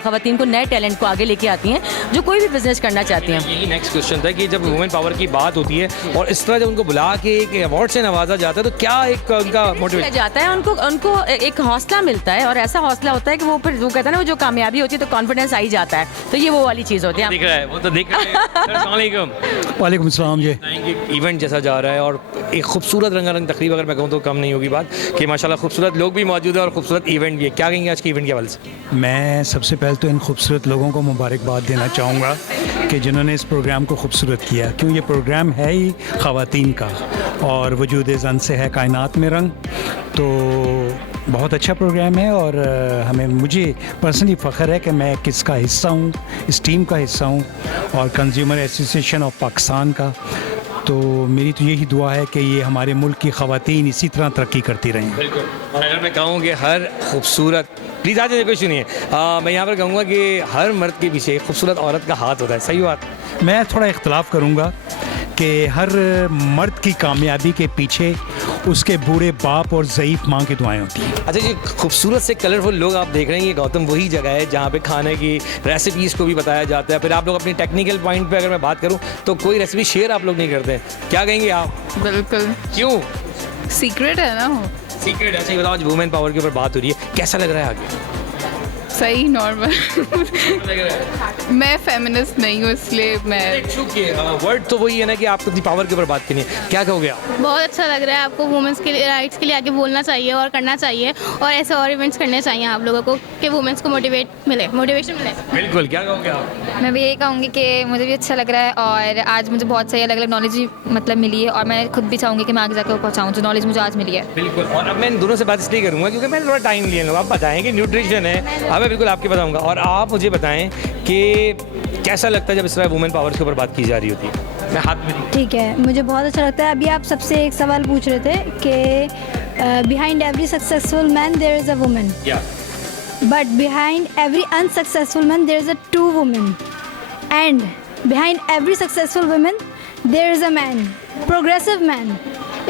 ख़वातीन को नए टैलेंट को आगे लेके आती हैं जो कोई भी बिजनेस करना चाहती हैं। यही नेक्स्ट क्वेश्चन था कि जब वुमेन पावर की बात होती है और इस तरह जब उनको बुला के एक अवार्ड से नवाजा जाता है तो क्या एक उनका मोटिवेशन जाता है, उनको एक हौसला मिलता है, और ऐसा हौसला होता है कि वो फिर जो कहता है ना, वो जो कामयाबी होती है तो कॉन्फिडेंस आ ही जाता है। तो ये वो वाली चीज़ होती है। दिख रहा है, वो तो दिख रहा है। अस्सलाम वालेकुम। वालेकुम सलाम जी। इवेंट जैसा जा रहा है और एक खूबसूरत रंगारंग तकरीब, अगर मैं कहूँ तो कम नहीं होगी बात, कि माशाल्लाह खूबसूरत लोग भी मौजूद हैं और खूबसूरत इवेंट भी है। क्या कहेंगे आज के इवेंट के हवाले से? मैं सबसे पहले तो इन खूबसूरत लोगों को मुबारकबाद देना चाहूँगा कि जिन्होंने इस प्रोग्राम को खूबसूरत किया, क्यों ये प्रोग्राम है ही ख़वातीन का और वजूद ज़न से है कायनात में रंग। तो बहुत अच्छा प्रोग्राम है और मुझे पर्सनली फ़ख्र है कि मैं किसका हिस्सा हूँ, इस टीम का हिस्सा हूँ और कंज्यूमर एसोसिएशन ऑफ पाकिस्तान का। तो मेरी तो यही दुआ है कि ये हमारे मुल्क की ख़वातीन इसी तरह तरक्की करती रहें। बिल्कुल। और अगर मैं कहूँ कि हर खूबसूरत, प्लीज़ आज कोई सुनिए, मैं यहाँ पर कहूँगा कि हर मर्द के पीछे एक खूबसूरत औरत का हाथ होता है। सही बात? मैं थोड़ा इख्तलाफ करूँगा कि हर मर्द की कामयाबी के पीछे उसके बूढ़े बाप और ज़ईफ़ माँ की दुआएं होती हैं। अच्छा जी, खूबसूरत से कलरफुल लोग आप देख रहे हैं, ये गौतम वही जगह है जहाँ पे खाने की रेसिपीज़ को भी बताया जाता है। फिर आप लोग अपनी टेक्निकल पॉइंट पे अगर मैं बात करूँ तो कोई रेसिपी शेयर आप लोग नहीं करते, क्या कहेंगे आप? बिल्कुल। क्यों? सीक्रेट है ना वो। सीक्रेट है। सही बताओ, आज वुमेन पावर के ऊपर बात हो रही है, कैसा लग रहा है आगे? सही, नॉर्मल। मैं फेमिनिस्ट नहीं हूँ इसलिए मैं वर्ड तो वही है ना कि आपको अपनी पावर के ऊपर बात करनी है। क्या कहोगे आप? बहुत अच्छा लग रहा है। आपको वुमेंस के राइट्स के लिए आगे बोलना चाहिए और करना चाहिए और ऐसे और इवेंट्स करने चाहिए आप लोगों को कि वुमेंस को मोटिवेशन मिले। बिल्कुल। क्या कहोगे आप? मैं भी यही कहूँगी कि मुझे भी अच्छा लग रहा है और आज मुझे बहुत सही अलग अलग नॉलेज मतलब मिली है और मैं खुद भी चाहूँगी कि मैं आगे जाकर पहुँचाऊँ जो नॉलेज मुझे आज मिली है। बिल्कुल। और अब मैं इन दोनों से बात इसलिए करूँगा क्योंकि मैंने थोड़ा टाइम लिया। आप बताएं कि न्यूट्रिशन है, अब मैं बिल्कुल आपके बताऊँगा और आप मुझे बताएं कि कैसा लगता है जब इस तरह वुमेन पावर्स के ऊपर बात की जा रही होती है। मैं हाथ में ठीक है, मुझे बहुत अच्छा लगता है। अभी आप सबसे एक सवाल पूछ रहे थे कि behind every successful man there is a woman, but behind every unsuccessful man there is a 2 women and behind every successful women there is a man, progressive man.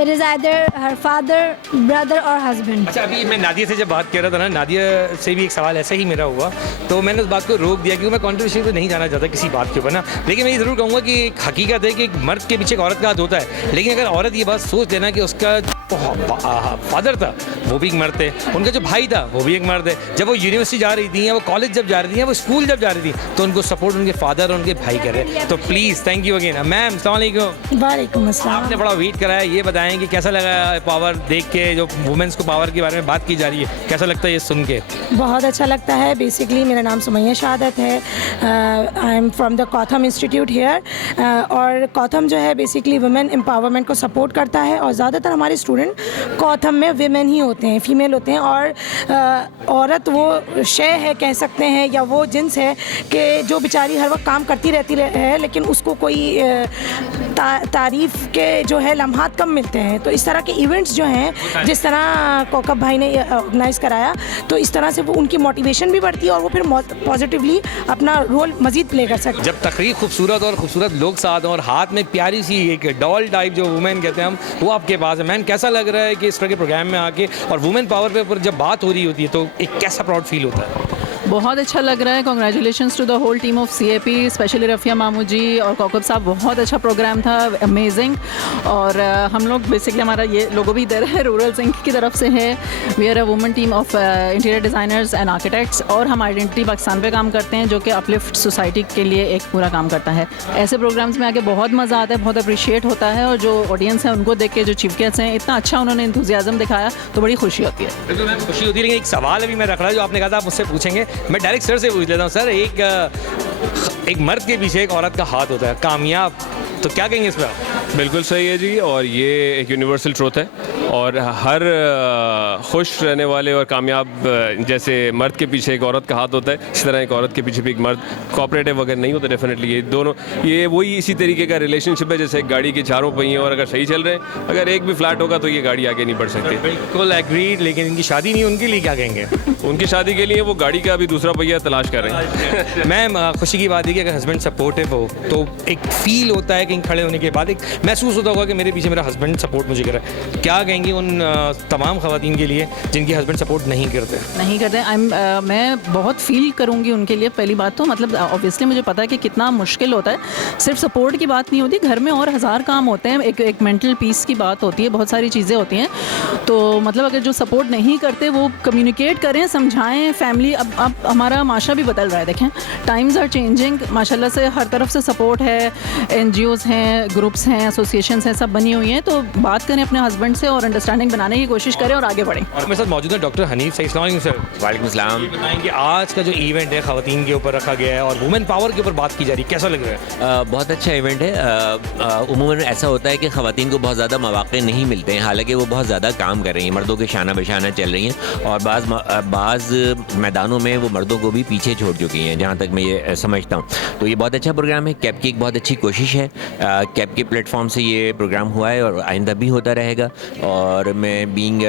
It is either her father, brother or husband. अच्छा, अभी मैं नादिया से जब बात कर रहा था ना, नादिया से भी एक सवाल ऐसा ही मेरा हुआ, तो मैंने उस बात को रोक दिया क्योंकि मैं कंट्रोवर्सी पे नहीं जाना चाहता किसी बात के ऊपर ना। लेकिन मैं ये ज़रूर कहूँगा कि एक हकीकत है कि एक मर्द के पीछे एक औरत का हाथ होता है, लेकिन अगर औरत ये बात सोच लेना कि उसका फादर था वो भी एक मर्द थे, उनका जो भाई था वो भी एक मर्द है, जब वो यूनिवर्सिटी जा रही थी या वो कॉलेज जब जा रही थी या वो स्कूल जब जा रही थी तो उनको सपोर्ट उनके फादर और उनके भाई कर रहे। तो please thank you again. Ma'am अस्सलाम वालेकुम। वालेकुम अस्सलाम। आपने बड़ा वेट कराया, ये बताएं कि कैसा लगा पावर देख के, जो वुमेन्स को पावर के बारे में बात की जा रही है, कैसा लगता है ये सुन के? बहुत अच्छा लगता है। बेसिकली मेरा नाम सुमैया शहादत है, I am from the Kautham institute here और कौथम जो है बेसिकली वुमेन एम्पावरमेंट को सपोर्ट करता है और ज़्यादातर हमारे स्टूडेंट कौथम में विमेन ही होते हैं, फीमेल होते हैं और औरत वो शय है कह सकते हैं या वो जिन्स है कि जो बेचारी हर वक्त काम करती रहती है लेकिन उसको कोई तारीफ़ के जो है लम्हात कम मिलते हैं। तो इस तरह के इवेंट्स जो हैं, जिस तरह कौकब भाई ने ऑर्गेनाइज़ कराया, तो इस तरह से वो उनकी मोटिवेशन भी बढ़ती है और वो फिर पॉजिटिवली अपना रोल मज़ीद प्ले कर सकते हैं। जब तकरीब खूबसूरत और खूबसूरत लोग साथ हैं और हाथ में प्यारी सी एक डॉल टाइप जो वुमेन कहते हैं हम, वो आपके पास है, मैन कैसा लग रहा है कि इस तरह के प्रोग्राम में आके और वुमेन पावर पे ऊपर जब बात हो रही होती है तो एक कैसा प्राउड फील होता है? बहुत अच्छा लग रहा है। Congratulations to the whole team of CAP, specially Rafia Mamu ji और कौकब साहब। बहुत अच्छा प्रोग्राम था, अमेजिंग। और हम लोग बेसिकली हमारा ये लोगो भी इधर है, रूरल सिंह की तरफ से है। We are a women team of interior designers and architects और हम आइडेंटिटी पाकिस्तान पे काम करते हैं जो कि अपलिफ्ट सोसाइटी के लिए एक पूरा काम करता है। ऐसे प्रोग्राम्स में आके बहुत मज़ा आता है, बहुत अप्रिशिएट होता है और जो ऑडियंस है उनको देख के, जो चीफ गेस्ट हैं, इतना अच्छा उन्होंने इंथुजियाज़म दिखाया तो बड़ी खुशी होती है। बिल्कुल मैम, खुशी होती है। लेकिन एक सवाल अभी मैं रख रहा है जो आपने कहा था आप मुझसे पूछेंगे, मैं डायरेक्ट सर से पूछ लेता हूँ। सर, एक मर्द के पीछे एक औरत का हाथ होता है, कामयाब, तो क्या कहेंगे इस पर आप? बिल्कुल सही है जी, और ये एक यूनिवर्सल ट्रूथ है और हर खुश रहने वाले और कामयाब जैसे मर्द के पीछे एक औरत का हाथ होता है, इस तरह एक औरत के पीछे भी एक मर्द कोऑपरेटिव अगर नहीं होता डेफिनेटली ये दोनों ये वही इसी तरीके का रिलेशनशिप है जैसे एक गाड़ी के चारों पहिए और अगर सही चल रहे हैं, अगर एक भी फ्लैट होगा तो ये गाड़ी आगे नहीं बढ़ सकती। बिल्कुल एग्रीड, लेकिन इनकी शादी नहीं, उनके लिए क्या कहेंगे? उनकी शादी के लिए वो गाड़ी का अभी दूसरा पहिया तलाश कर रहे हैं। मैम खुशी की बात है कि अगर हस्बैंड सपोर्टिव हो तो एक फील होता है कहीं खड़े होने के बाद एक महसूस होता होगा कि मेरे पीछे मेरा हस्बैंड सपोर्ट मुझे कर रहा है। क्या कहेंगी उन तमाम ख़वातीन के लिए जिनके हस्बैंड सपोर्ट नहीं करते? मैं बहुत फील करूँगी उनके लिए। पहली बात तो मतलब ऑब्वियसली मुझे पता है कि कितना मुश्किल होता है, सिर्फ सपोर्ट की बात नहीं होती, घर में और हज़ार काम होते हैं, एक मेंटल पीस की बात होती है, बहुत सारी चीज़ें होती हैं। तो मतलब अगर जो सपोर्ट नहीं करते वो कम्युनिकेट करें, समझाएं। फैमिली अब हमारा माशरा भी बदल रहा है, देखें टाइम्स आर चेंजिंग, माशाल्लाह से हर तरफ से सपोर्ट है, NGOs हैं, ग्रुप्स हैं, एसोसिएशंस हैं, सब बनी हुई हैं। तो बात करें अपने हस्बैंड से और अंडरस्टैंडिंग बनाने की कोशिश करें और आगे बढ़ें। और मेरे साथ मौजूद है डॉक्टर हनीफ सईद। अस्सलाम वालेकुम सर। वालेकुम अस्सलाम। बताएंगे आज का जो इवेंट है ख़वातीन के ऊपर रखा गया है और वुमेन पावर के ऊपर बात की जा रही है, कैसा लग रहा है? बहुत अच्छा इवेंट है। उमूमन ऐसा होता है कि ख़वातीन को बहुत ज़्यादा मौक़े नहीं मिलते हैं, हालांकि वो बहुत ज़्यादा काम कर रही हैं, मर्दों के शाना बशाना चल रही हैं और बाज़ मैदानों में वो मर्दों को भी पीछे छोड़ चुकी हैं, जहाँ तक मैं ये समझता हूँ। तो ये बहुत अच्छा प्रोग्राम है, कैप की एक बहुत अच्छी कोशिश है। कैप के प्लेटफॉर्म से ये प्रोग्राम हुआ है और आइंदा भी होता रहेगा। और मैं being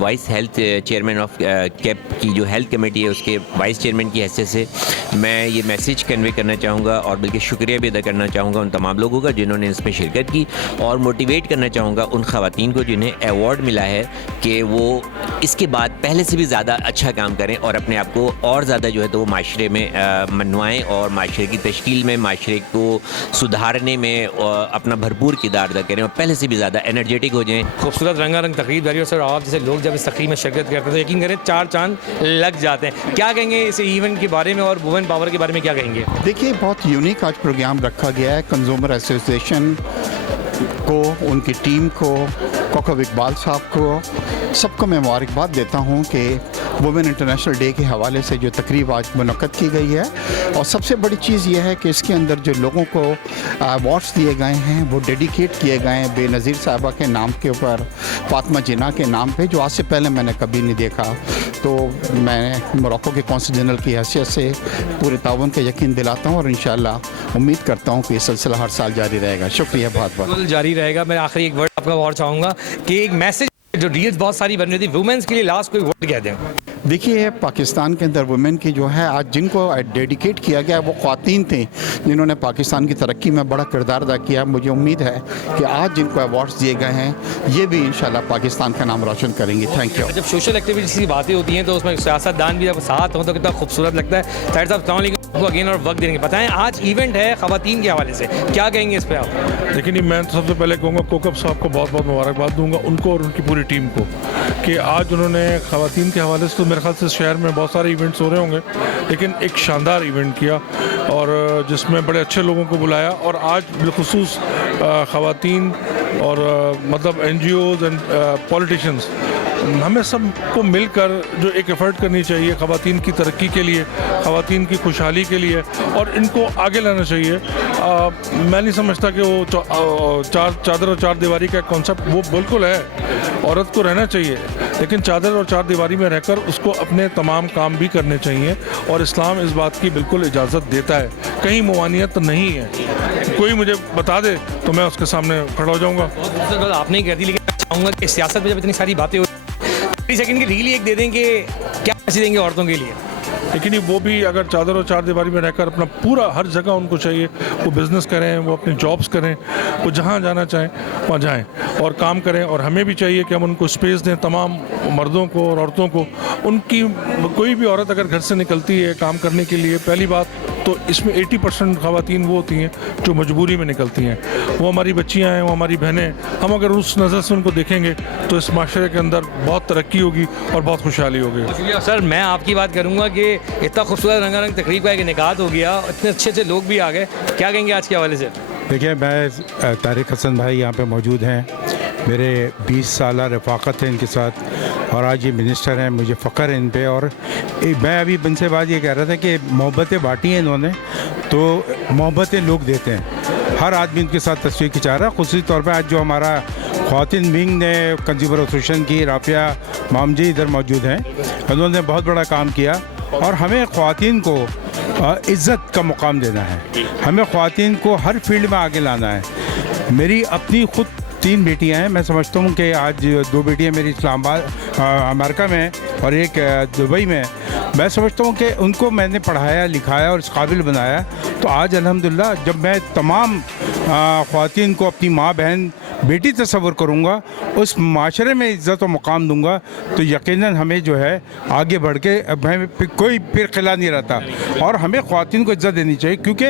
vice health chairman of cap की जो हेल्थ कमेटी है उसके वाइस चेयरमैन की हैसियत से मैं ये मैसेज कन्वे करना चाहूँगा और बल्कि शुक्रिया भी अदा करना चाहूँगा उन तमाम लोगों का जिन्होंने इसमें शिरकत की, और मोटिवेट करना चाहूँगा उन ख़वातीन को जिन्हें अवार्ड मिला है कि वो इसके बाद पहले से भी ज़्यादा अच्छा काम करें और अपने आप को और ज़्यादा जो है तो वो माशरे में मनवाएँ और माशरे की तश्कील में, माशरे को सुधारने में अपना भरपूर किरदार अदा करें और पहले से भी ज़्यादा एनर्जेटिक हो जाएँ। खूबसूरत रंगारंग तकरीब जारी। और सर आप जैसे लोग जब इस तकरीब में शिरकत करते हैं तो यकीन करें 4 चांद लग जाते हैं। क्या कहेंगे इस इवेंट के बारे में और वुमेन पावर के बारे में क्या कहेंगे? देखिए बहुत यूनिक आज प्रोग्राम रखा गया है। कंज्यूमर एसोसिएशन को, उनकी टीम को, कोकब इकबाल साहब को, सबको मैं मुबारकबाद देता हूँ कि वुमेन इंटरनेशनल डे के हवाले से जो तकरीब आज मुनक़्क़द की गई है। और सबसे बड़ी चीज़ यह है कि इसके अंदर जो लोगों को अवार्ड्स दिए गए हैं वो डेडिकेट किए गए हैं बेनज़ीर साहबा के नाम के ऊपर, फातिमा जिन्ना के नाम पे, जो आज से पहले मैंने कभी नहीं देखा। तो मैं मोरक्को के कौंसल जनरल की हैसियत से पूरे ताउन का यकीन दिलाता हूँ और इंशाअल्लाह उम्मीद करता हूँ कि ये सिलसिला हर साल जारी रहेगा। शुक्रिया बहुत बहुत। जारी रहेगा। मैं आखिरी एक वर्ड आपका और चाहूँगा कि एक मैसेज, जो रील्स बहुत सारी बन रही थी वुमेन्स के लिए, लास्ट कोई वर्ड कह दें। देखिए पाकिस्तान के अंदर वुमेन की जो है आज जिनको डेडिकेट किया गया वो ख़वातीन थी जिन्होंने पाकिस्तान की तरक्की में बड़ा किरदार अदा किया। मुझे उम्मीद है कि आज जिनको अवार्ड्स दिए गए हैं ये भी इंशाल्लाह पाकिस्तान का नाम रोशन करेंगे। Thank you. जब सोशल एक्टिविटीज़ की बातें होती हैं तो उसमें सियासतदान भी जब साथ हो तो कितना खूबसूरत लगता है। साहिर साहब अस्सलाम वालेकुम, आपको अगेन और वक्त देंगे। बताएं आज इवेंट है ख़वातीन के हवाले से, क्या कहेंगे इस पर आप? लेकिन मैं तो सबसे पहले कहूँगा कोकब साहब को बहुत बहुत मुबारकबाद दूंगा, उनको और उनकी पूरी टीम को, कि आज उन्होंने ख़वातीन के हवाले से, तो मेरे ख्याल से शहर में बहुत सारे इवेंट्स हो रहे होंगे लेकिन एक शानदार इवेंट किया और जिसमें बड़े अच्छे लोगों को बुलाया। और आज बिलखुसूस ख़वातीन और मतलब NGOs एंड पॉलिटिशियंस, हमें सबको मिलकर जो एक एफ़र्ट करनी चाहिए ख़वातीन की तरक्की के लिए, ख़वातीन की खुशहाली के लिए, और इनको आगे लाना चाहिए। मैं नहीं समझता कि वो चादर और चार दीवारी का कॉन्सेप्ट वो बिल्कुल है, औरत को रहना चाहिए, लेकिन चादर और चार दीवारी में रहकर उसको अपने तमाम काम भी करने चाहिए और इस्लाम इस बात की बिल्कुल इजाज़त देता है। कहीं मवानियत नहीं है, कोई मुझे बता दे तो मैं उसके सामने खड़ा हो जाऊँगा। आपने ही कर दी, लेकिन चाहूँगा कि सियासत में जब इतनी सारी बातें 30 सेकंड की रील एक दे दें कि क्या मैसेज देंगे औरतों के लिए? लेकिन वो भी अगर चादर और चार दीवारी में रहकर अपना पूरा हर जगह उनको चाहिए वो बिज़नेस करें, वो अपनी जॉब्स करें, वो जहाँ जाना चाहें वहाँ जाएं और काम करें। और हमें भी चाहिए कि हम उनको स्पेस दें, तमाम मर्दों को और औरतों को। उनकी कोई भी औरत अगर घर से निकलती है काम करने के लिए, पहली बात तो इसमें 80% ख़वातीन वो होती हैं जो मजबूरी में निकलती हैं। वो हमारी बच्चियाँ हैं, वो हमारी बहनें। हम अगर उस नज़र से उनको देखेंगे तो इस माशरे के अंदर बहुत तरक्की होगी और बहुत खुशहाली होगी। सर मैं आपकी बात करूँगा कि इतना खूबसूरत रंगारंग तकरीब का एक इनेकाद हो गया, इतने अच्छे अच्छे लोग भी आ गए, क्या कहेंगे आज के हवाले से? देखिए मैं तारिक हसन भाई यहाँ पे मौजूद हैं, मेरे 20 साल रफ़ाकत है इनके साथ और आज ये मिनिस्टर हैं, मुझे फ़ख्र है इन पे। और मैं अभी इनसे बात ये कह रहा था कि मोहब्बतें बाँटी हैं इन्होंने, तो मोहब्बतें लोग देते हैं। हर आदमी उनके साथ तस्वीर खिंचा रहा है। ख़ुसूसी तौर पे आज जो हमारा ख़वातीन विंग ने कंज्यूमर एसोसिएशन की राफिया माम जी इधर मौजूद हैं, उन्होंने बहुत बड़ा काम किया और हमें ख़वातीन को इज़्ज़त का मुकाम देना है, हमें ख़वातीन को हर फील्ड में आगे लाना है। मेरी अपनी खुद 3 बेटियां हैं, मैं समझता हूँ कि आज 2 बेटियां मेरी इस्लामाबाद अमेरिका में और एक दुबई में। मैं समझता हूँ कि उनको मैंने पढ़ाया लिखाया और इस काबिल बनाया, तो आज अल्हम्दुलिल्लाह जब मैं तमाम ख़वातीन को अपनी माँ बहन बेटी तस्वुर करूँगा, उस माशरे में इज़्ज़त और मुकाम दूँगा, तो यकीनन हमें जो है आगे बढ़ के हमें कोई फिर खिला नहीं रहता। और हमें ख़वातीन को इज़्ज़त देनी चाहिए, क्योंकि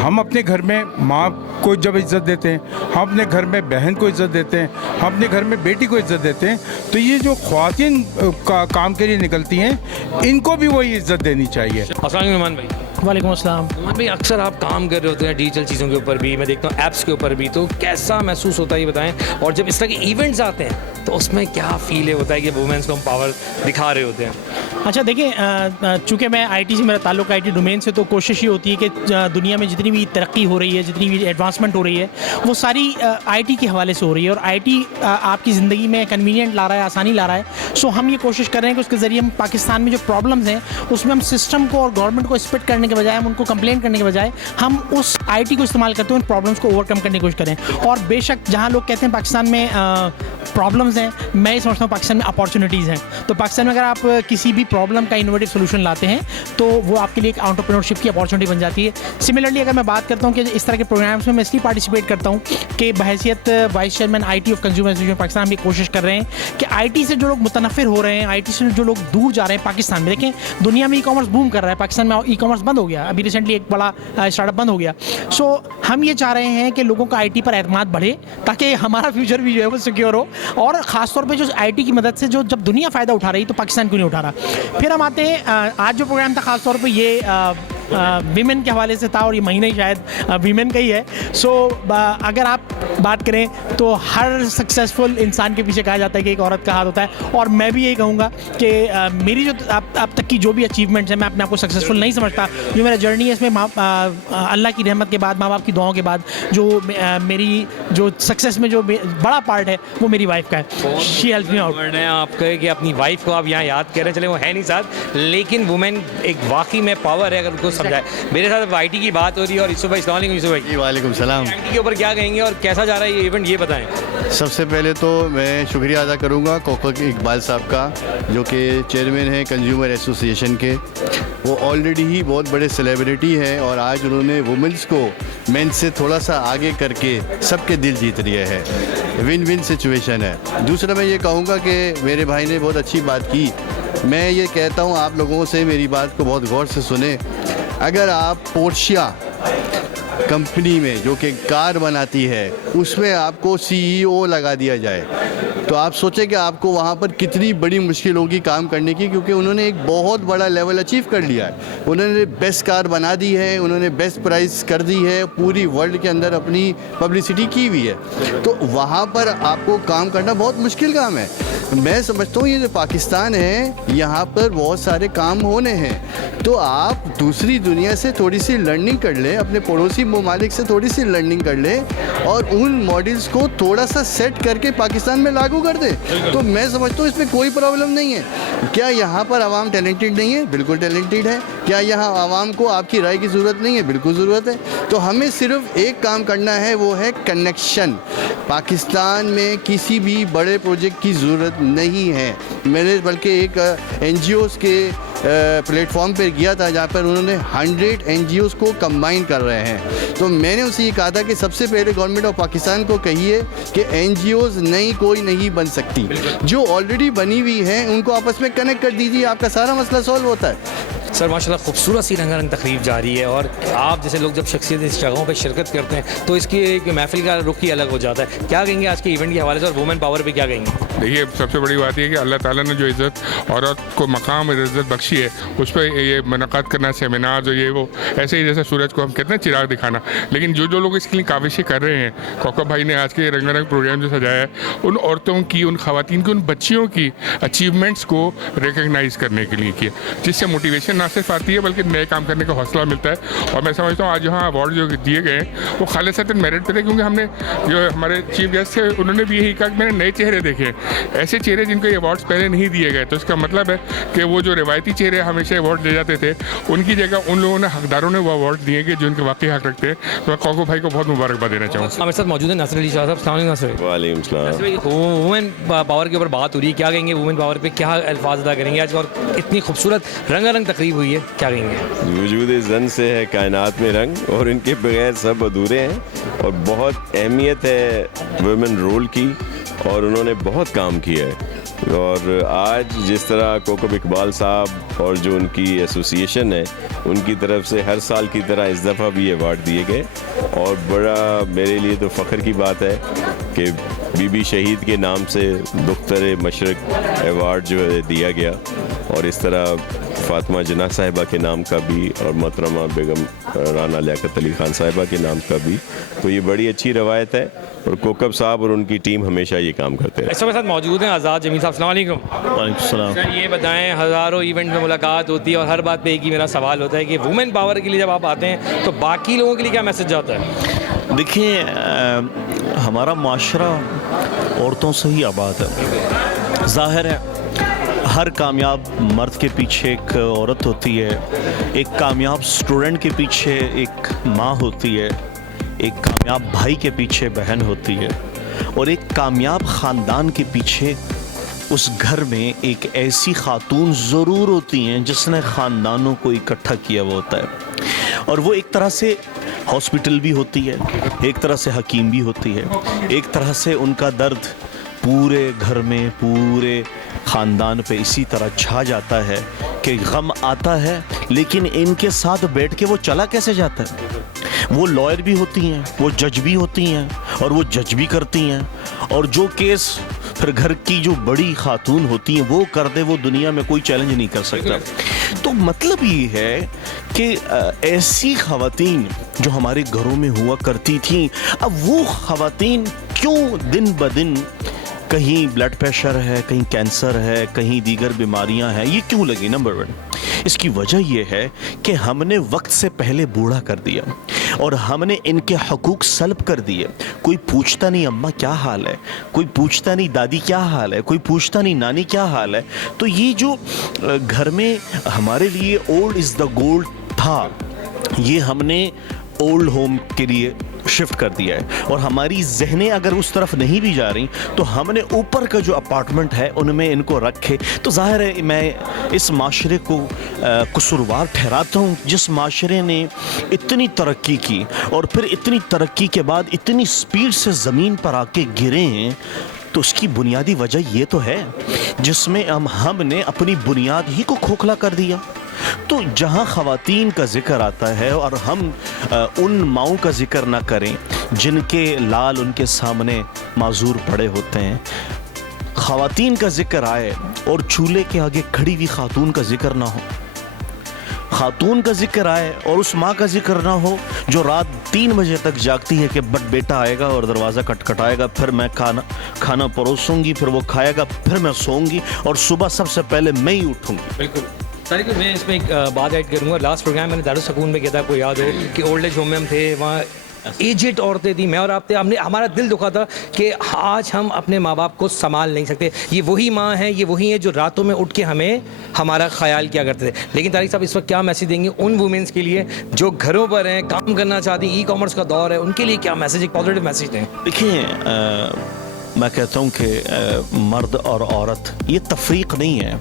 हम अपने घर में माँ को जब इज़्ज़त देते हैं, हम अपने घर में बहन को इज़्ज़त देते हैं, हम अपने घर में बेटी को इज़्ज़त देते हैं, तो ये जो ख़वातीन का काम के लिए निकलती हैं, इनको भी वही इज़्ज़त देनी चाहिए। अस्सलाम नुमान भाई। वालेकुम अस्सलाम। नुमान भाई, अक्सर आप काम कर रहे होते हैं डिजिटल चीज़ों के ऊपर भी, मैं देखता हूँ ऐप्स के ऊपर भी, तो कैसा महसूस होता है ये बताएं। और जब इस तरह के इवेंट्स आते हैं तो उसमें क्या फील होता है कि वुमेन्स को हम पावर दिखा रहे होते हैं? अच्छा देखिए, चूँकि मैं आईटी से, मेरा ताल्लुक आईटी डोमेन से, तो कोशिश ये होती है कि दुनिया में जितनी भी तरक्की हो रही है, जितनी भी एडवांसमेंट हो रही है, वो सारी आईटी के हवाले से हो रही है। और आईटी आपकी ज़िंदगी में कन्वीनियंट ला रहा है, आसानी ला रहा है। सो हम ये कोशिश कर रहे हैं कि उसके ज़रिए हम पाकिस्तान में जो प्रॉब्लम्स हैं उसमें हम सिस्टम को और गवर्नमेंट को स्पिट करने के बजाय, हम उनको कंप्लेन करने के बजाय, हम उस आईटी को इस्तेमाल करते हुए उन प्रॉब्लम्स को ओवरकम करने की कोशिश करें। और बेशक जहाँ लोग कहते हैं पाकिस्तान में प्रॉब्लम्स हैं, मैं ये समझता हूँ पाकिस्तान में अपॉर्चुनिटीज़ हैं। तो पाकिस्तान में अगर आप किसी भी प्रॉब्लम का इनोवेटिव सोल्यूशन लाते हैं तो वो आपके लिए एक एंटरप्रेन्योरशिप की अपॉर्चुनिटी बन जाती है। सिमिलरली अगर मैं बात करता हूँ कि इस तरह के प्रोग्राम्स में मैं इसलिए पार्टिसिपेट करता हूँ कि बहैसियत vice chairman IT of consumer association Pakistan भी कोशिश कर रहे हैं कि आईटी से जो लोग मुतनफ़िर हो रहे हैं, आईटी से जो लोग दूर जा रहे हैं पाकिस्तान में, देखें दुनिया में ई कॉमर्स बूम कर रहा है, पाकिस्तान में ई कॉमर्स बंद हो गया, अभी रिसेंटली एक बड़ा स्टार्टअप बंद हो गया। सो हम ये चाह रहे हैं कि लोगों का आईटी पर एतमाद बढ़े ताकि हमारा फ्यूचर भी जो है वो सिक्योर हो। और ख़ासतौर पे जो आईटी की मदद से जो जब दुनिया फ़ायदा उठा रही तो पाकिस्तान क्यों नहीं उठा रहा। फिर हम आते हैं, आज जो प्रोग्राम था ख़ासतौर पे ये वीमेन के हवाले से था और ये महीना ही शायद वीमेन का ही है। सो अगर आप बात करें तो हर सक्सेसफुल इंसान के पीछे कहा जाता है कि एक औरत का हाथ होता है। और मैं भी यही कहूँगा कि मेरी जो अब तक की जो भी अचीवमेंट्स हैं, मैं अपने आप को सक्सेसफुल नहीं समझता। जो मेरा जर्नी है इसमें अल्लाह की रहमत के बाद, माँ बाप की दुआओं के बाद जो मेरी जो सक्सेस में जो बड़ा पार्ट है वो मेरी वाइफ का है। She help me out. आप कहें कि अपनी वाइफ को आप यहाँ याद कर रहे हैं, चले वो है नहीं साथ, लेकिन वुमेन एक वाकई में पावर है अगर उनको समझाए। मेरे साथ आईटी की बात हो रही है और यूसुफ भाई, अस्सलाम वालेकुम। यूसुफ भाई वालेकुम सलाम। आईटी के ऊपर क्या कहेंगे और कैसा जा रहा है ये इवेंट, ये बताएं। सबसे पहले तो मैं शुक्रिया अदा करूंगा कोकब इकबाल साहब का, जो कि चेयरमैन हैं कंज्यूमर एसोसिएशन के। वो ऑलरेडी ही बहुत बड़े सेलिब्रिटी हैं और आज उन्होंने वुमेंस को मेन से थोड़ा सा आगे करके सबके दिल जीत लिए हैं। विन विन सिचुएशन है। दूसरा मैं ये कहूँगा कि मेरे भाई ने बहुत अच्छी बात की। मैं ये कहता हूँ आप लोगों से, मेरी बात को बहुत गौर से सुने। अगर आप पोर्शिया कंपनी में जो कि कार बनाती है उसमें आपको सीईओ लगा दिया जाए तो आप सोचें कि आपको वहाँ पर कितनी बड़ी मुश्किल होगी काम करने की, क्योंकि उन्होंने एक बहुत बड़ा लेवल अचीव कर लिया है। उन्होंने बेस्ट कार बना दी है, उन्होंने बेस्ट प्राइस कर दी है, पूरी वर्ल्ड के अंदर अपनी पब्लिसिटी की हुई है। तो वहाँ पर आपको काम करना बहुत मुश्किल काम है। मैं समझता हूँ ये जो पाकिस्तान है यहाँ पर बहुत सारे काम होने हैं, तो आप दूसरी दुनिया से थोड़ी सी लर्निंग कर लें, अपने पड़ोसी ममालिक से थोड़ी सी लर्निंग कर लें और उन मॉडल्स को थोड़ा सा सेट करके पाकिस्तान में लागू कर दें। तो मैं समझता हूँ इसमें कोई प्रॉब्लम नहीं है। क्या यहाँ पर आवाम टैलेंटेड नहीं है? बिल्कुल टैलेंटेड है। क्या यहाँ आवाम को आपकी राय की ज़रूरत नहीं है? बिल्कुल ज़रूरत है। तो हमें सिर्फ एक काम करना है, वो है कनेक्शन। पाकिस्तान में किसी भी बड़े प्रोजेक्ट की ज़रूरत नहीं है। मैंने बल्कि एक NGOs के प्लेटफॉर्म पर गया था जहाँ पर उन्होंने 100 NGOs को कंबाइन कर रहे हैं। तो मैंने उसे ये कहा था कि सबसे पहले गवर्नमेंट ऑफ पाकिस्तान को कहिए कि NGOs नई कोई नहीं बन सकती, जो ऑलरेडी बनी हुई हैं उनको आपस में कनेक्ट कर दीजिए, आपका सारा मसला सॉल्व होता है। सर माशाल्लाह खूबसूरत सी रंगारंग तकरीब जारी है और आप जैसे लोग जब शख्सियत इस जगहों पे शिरकत करते हैं तो इसकी एक महफिल का रुख ही अलग हो जाता है। क्या कहेंगे आज के इवेंट के हवाले से और वुमेन पावर पे क्या कहेंगे? देखिए, सबसे बड़ी बात यह कि अल्लाह ताला ने जो इज़्ज़त औरत को मकाम और इज़्ज़त बख्शी है, उस पर ये मुनक़्क़द करना, सेमिनार जो ये वो, ऐसे ही जैसे सूरज को हम कहते हैं चिराग दिखाना। लेकिन जो जो लोग इसके लिए काविशें कर रहे हैं, कोकब भाई ने आज के रंगारंग प्रोग्राम जो सजाया है, उन औरतों की, उन ख़वातीन की, उन बच्चियों की अचीवमेंट्स को रिकगनाइज़ करने के लिए किया, जिससे मोटिवेशन ना सिर्फ आती है बल्कि नए काम करने का हौसला मिलता है। और मैं समझता हूँ आज यहाँ अवार्ड जो दिए गए हैं वो खालिसतन मेरिट पे थे, क्योंकि हमने जो हमारे चीफ गेस्ट थे उन्होंने भी यही कहा कि मैंने नए चेहरे देखे, ऐसे चेहरे जिनको ये अवार्ड्स पहले नहीं दिए गए। तो इसका मतलब है कि वो जो रिवायती चेहरे हमेशा अवार्ड ले जाते थे उनकी जगह उन लोगों ने, हकदारों ने वो अवार्ड दिए गए जो उनके वाकई हक रखते हैं। तो मैं कोको भाई को बहुत मुबारकबाद देना चाहूँगा। हमारे साथ मौजूद है नसर अली शाह साहब। अस्सलाम वालेकुम नसर। वालेकुम सलाम। वुमेन पावर के ऊपर बात हो रही है, क्या कहेंगे वुमेन पावर पे, क्या अल्फाज अदा करेंगे आज? और इतनी खूबसूरत रंगारंग तकरीब हुई है, क्या कहेंगे? वजूद जन से है कायनात में रंग, और इनके बगैर सब अधूरे हैं। और बहुत अहमियत है वुमेन रोल की, और उन्होंने बहुत काम किया है। और आज जिस तरह कोकब इकबाल साहब और जो उनकी एसोसिएशन है उनकी तरफ से हर साल की तरह इस दफ़ा भी अवार्ड दिए गए, और बड़ा मेरे लिए तो फ़ख्र की बात है कि बीबी शहीद के नाम से दुख्तर मशरक अवार्ड जो है दिया गया, और इस तरह फ़ातिमा जना साहिबा के नाम का भी और मोहतरमा बेगम राना लियाकत अली खान साहिबा के नाम का भी। तो ये बड़ी अच्छी रवायत है, और कोकब साहब और उनकी टीम हमेशा ये काम करते हैं। इसके साथ मौजूद हैं आज़ाद जमील साहब। अस्सलाम वालेकुम। वालेकुम सलाम। सर ये बताएं, हज़ारों इवेंट में मुलाकात होती है और हर बात पे एक ही मेरा सवाल होता है कि वुमेन पावर के लिए जब आप आते हैं तो बाकी लोगों के लिए क्या मैसेज जाता है? देखिए, हमारा माशरा औरतों से ही आबाद है। ज़ाहिर है हर कामयाब मर्द के पीछे एक औरत होती है, एक कामयाब स्टूडेंट के पीछे एक माँ होती है, एक कामयाब भाई के पीछे बहन होती है, और एक कामयाब ख़ानदान के पीछे उस घर में एक ऐसी खातून ज़रूर होती हैं जिसने ख़ानदानों को इकट्ठा किया हुआ होता है। और वो एक तरह से हॉस्पिटल भी होती है, एक तरह से हकीम भी होती है, एक तरह से उनका दर्द पूरे घर में, पूरे ख़ानदान पे इसी तरह छा जाता है कि गम आता है लेकिन इनके साथ बैठ के वो चला कैसे जाता है। वो लॉयर भी होती हैं, वो जज भी होती हैं, और वो जज भी करती हैं, और जो केस फिर घर की जो बड़ी खातून होती हैं वो कर दे, वो दुनिया में कोई चैलेंज नहीं कर सकता। तो मतलब ये है कि ऐसी ख़वातीन जो हमारे घरों में हुआ करती थी, अब वो ख़वातीन क्यों दिन ब दिन कहीं ब्लड प्रेशर है, कहीं कैंसर है, कहीं दीगर बीमारियां हैं, ये क्यों लगी? नंबर 1, इसकी वजह यह है कि हमने वक्त से पहले बूढ़ा कर दिया और हमने इनके हकूक सल्ब कर दिए। कोई पूछता नहीं अम्मा क्या हाल है, कोई पूछता नहीं दादी क्या हाल है, कोई पूछता नहीं नानी क्या हाल है। तो ये जो घर में हमारे लिए ओल्ड इज़ द गोल्ड था, ये हमने ओल्ड होम के लिए शिफ्ट कर दिया है, और हमारी ज़हनें अगर उस तरफ नहीं भी जा रही तो हमने ऊपर का जो अपार्टमेंट है उनमें इनको रखे। तो ज़ाहिर है मैं इस माशरे को कसूरवार ठहराता हूँ जिस माशरे ने इतनी तरक्की की और फिर इतनी तरक्की के बाद इतनी स्पीड से ज़मीन पर आके गिरे हैं। तो उसकी बुनियादी वजह ये तो है जिसमें हमने अपनी बुनियाद ही को खोखला कर दिया। तो जहाँ ख़वातीन का ज़िक्र आता है और हम उन माओं का ज़िक्र ना करें जिनके लाल उनके सामने माजूर पड़े होते हैं, ख़वातीन का ज़िक्र आए और चूल्हे के आगे खड़ी हुई खातून का ज़िक्र ना हो, खातून का ज़िक्र आए और उस माँ का ज़िक्र ना हो जो रात 3 बजे तक जागती है कि बट बेटा आएगा और दरवाज़ा खटखटाएगा, फिर मैं खाना परोसूंगी, फिर वो खाएगा, फिर मैं सोऊंगी और सुबह सबसे पहले मैं ही उठूंगी। बिल्कुल तारिक, मैं इसमें एक बात ऐड करूँगा। लास्ट प्रोग्राम मैंने दारुल सकून में किया था, कोई याद हो कि ओल्ड एज होम में हम थे, वहाँ एजेड औरतें थी, मैं और आप थे, हमने हमारा दिल दुखा था कि आज हम अपने माँ बाप को संभाल नहीं सकते। ये वही माँ है, ये वही है जो रातों में उठ के हमें हमारा ख्याल किया करते थे। लेकिन तारिक साहब इस वक्त क्या मैसेज देंगे उन वुमेंस के लिए जो घरों पर हैं, काम करना चाहती हैं, ई-कॉमर्स का दौर है, उनके लिए क्या मैसेज, एक पॉजिटिव मैसेज दें? देखिए, मैं कहता हूँ कि मर्द और औरत ये तफरीक नहीं है,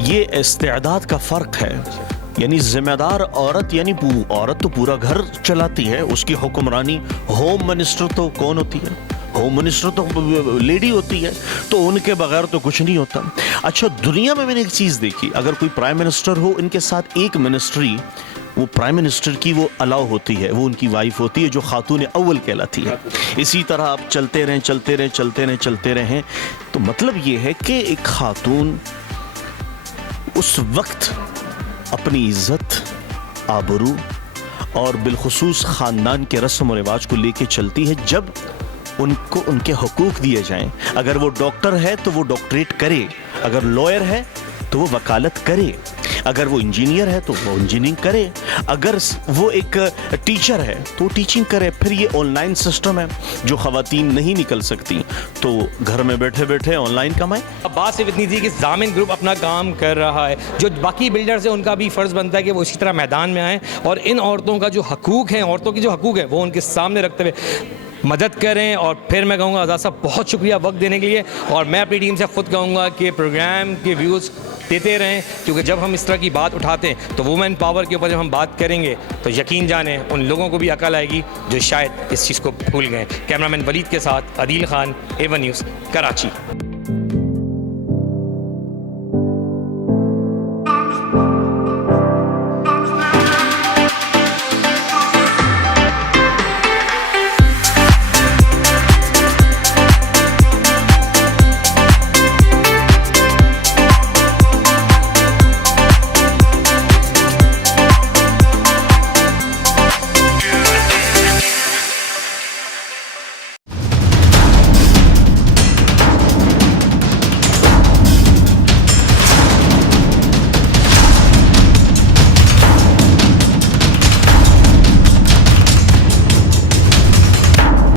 ये इस्तेदाद का फ़र्क है। यानी ज़िम्मेदार औरत, यानी औरत तो पूरा घर चलाती है, उसकी हुक्मरानी, होम मिनिस्टर तो कौन होती है? होम मिनिस्टर तो लेडी होती है, तो उनके बगैर तो कुछ नहीं होता। अच्छा, दुनिया में मैंने एक चीज़ देखी, अगर कोई प्राइम मिनिस्टर हो, इनके साथ एक मिनिस्ट्री वो प्राइम मिनिस्टर की वो अलाउ होती है, वो उनकी वाइफ होती है जो खातून अव्वल कहलाती है। इसी तरह आप चलते रहें। तो मतलब ये है कि एक खातून उस वक्त अपनी इज़्ज़त, आबरू और बिलखुसूस ख़ानदान के रस्म व रिवाज को लेके चलती है जब उनको उनके हकूक़ दिए जाएं। अगर वो डॉक्टर है तो वो डॉक्टरेट करे, अगर लॉयर है तो वो वकालत करे, अगर वो इंजीनियर है तो वो इंजीनियरिंग करे, अगर वो एक टीचर है तो टीचिंग करे। फिर ये ऑनलाइन सिस्टम है जो ख़वातीन नहीं निकल सकती, तो घर में बैठे बैठे ऑनलाइन कमाएं। बात सिर्फ इतनी थी कि जामिन ग्रुप अपना काम कर रहा है, जो बाकी बिल्डर्स हैं उनका भी फ़र्ज़ बनता है कि वो इसी तरह मैदान में आएँ और इन औरतों का जो हकूक़ है, औरतों की जो हकूक़ है वो उनके सामने रखते हुए मदद करें। और फिर मैं कहूँगा आज़ाद साहब बहुत शुक्रिया वक्त देने के लिए, और मैं अपनी टीम से ख़ुद कहूँगा कि प्रोग्राम के व्यूज़ देते रहें, क्योंकि जब हम इस तरह की बात उठाते हैं तो वुमेन पावर के ऊपर जब हम बात करेंगे तो यकीन जाने उन लोगों को भी अकल आएगी जो शायद इस चीज़ को भूल गए। कैमरामैन वलीद के साथ अदील खान, A1 न्यूज़, कराची।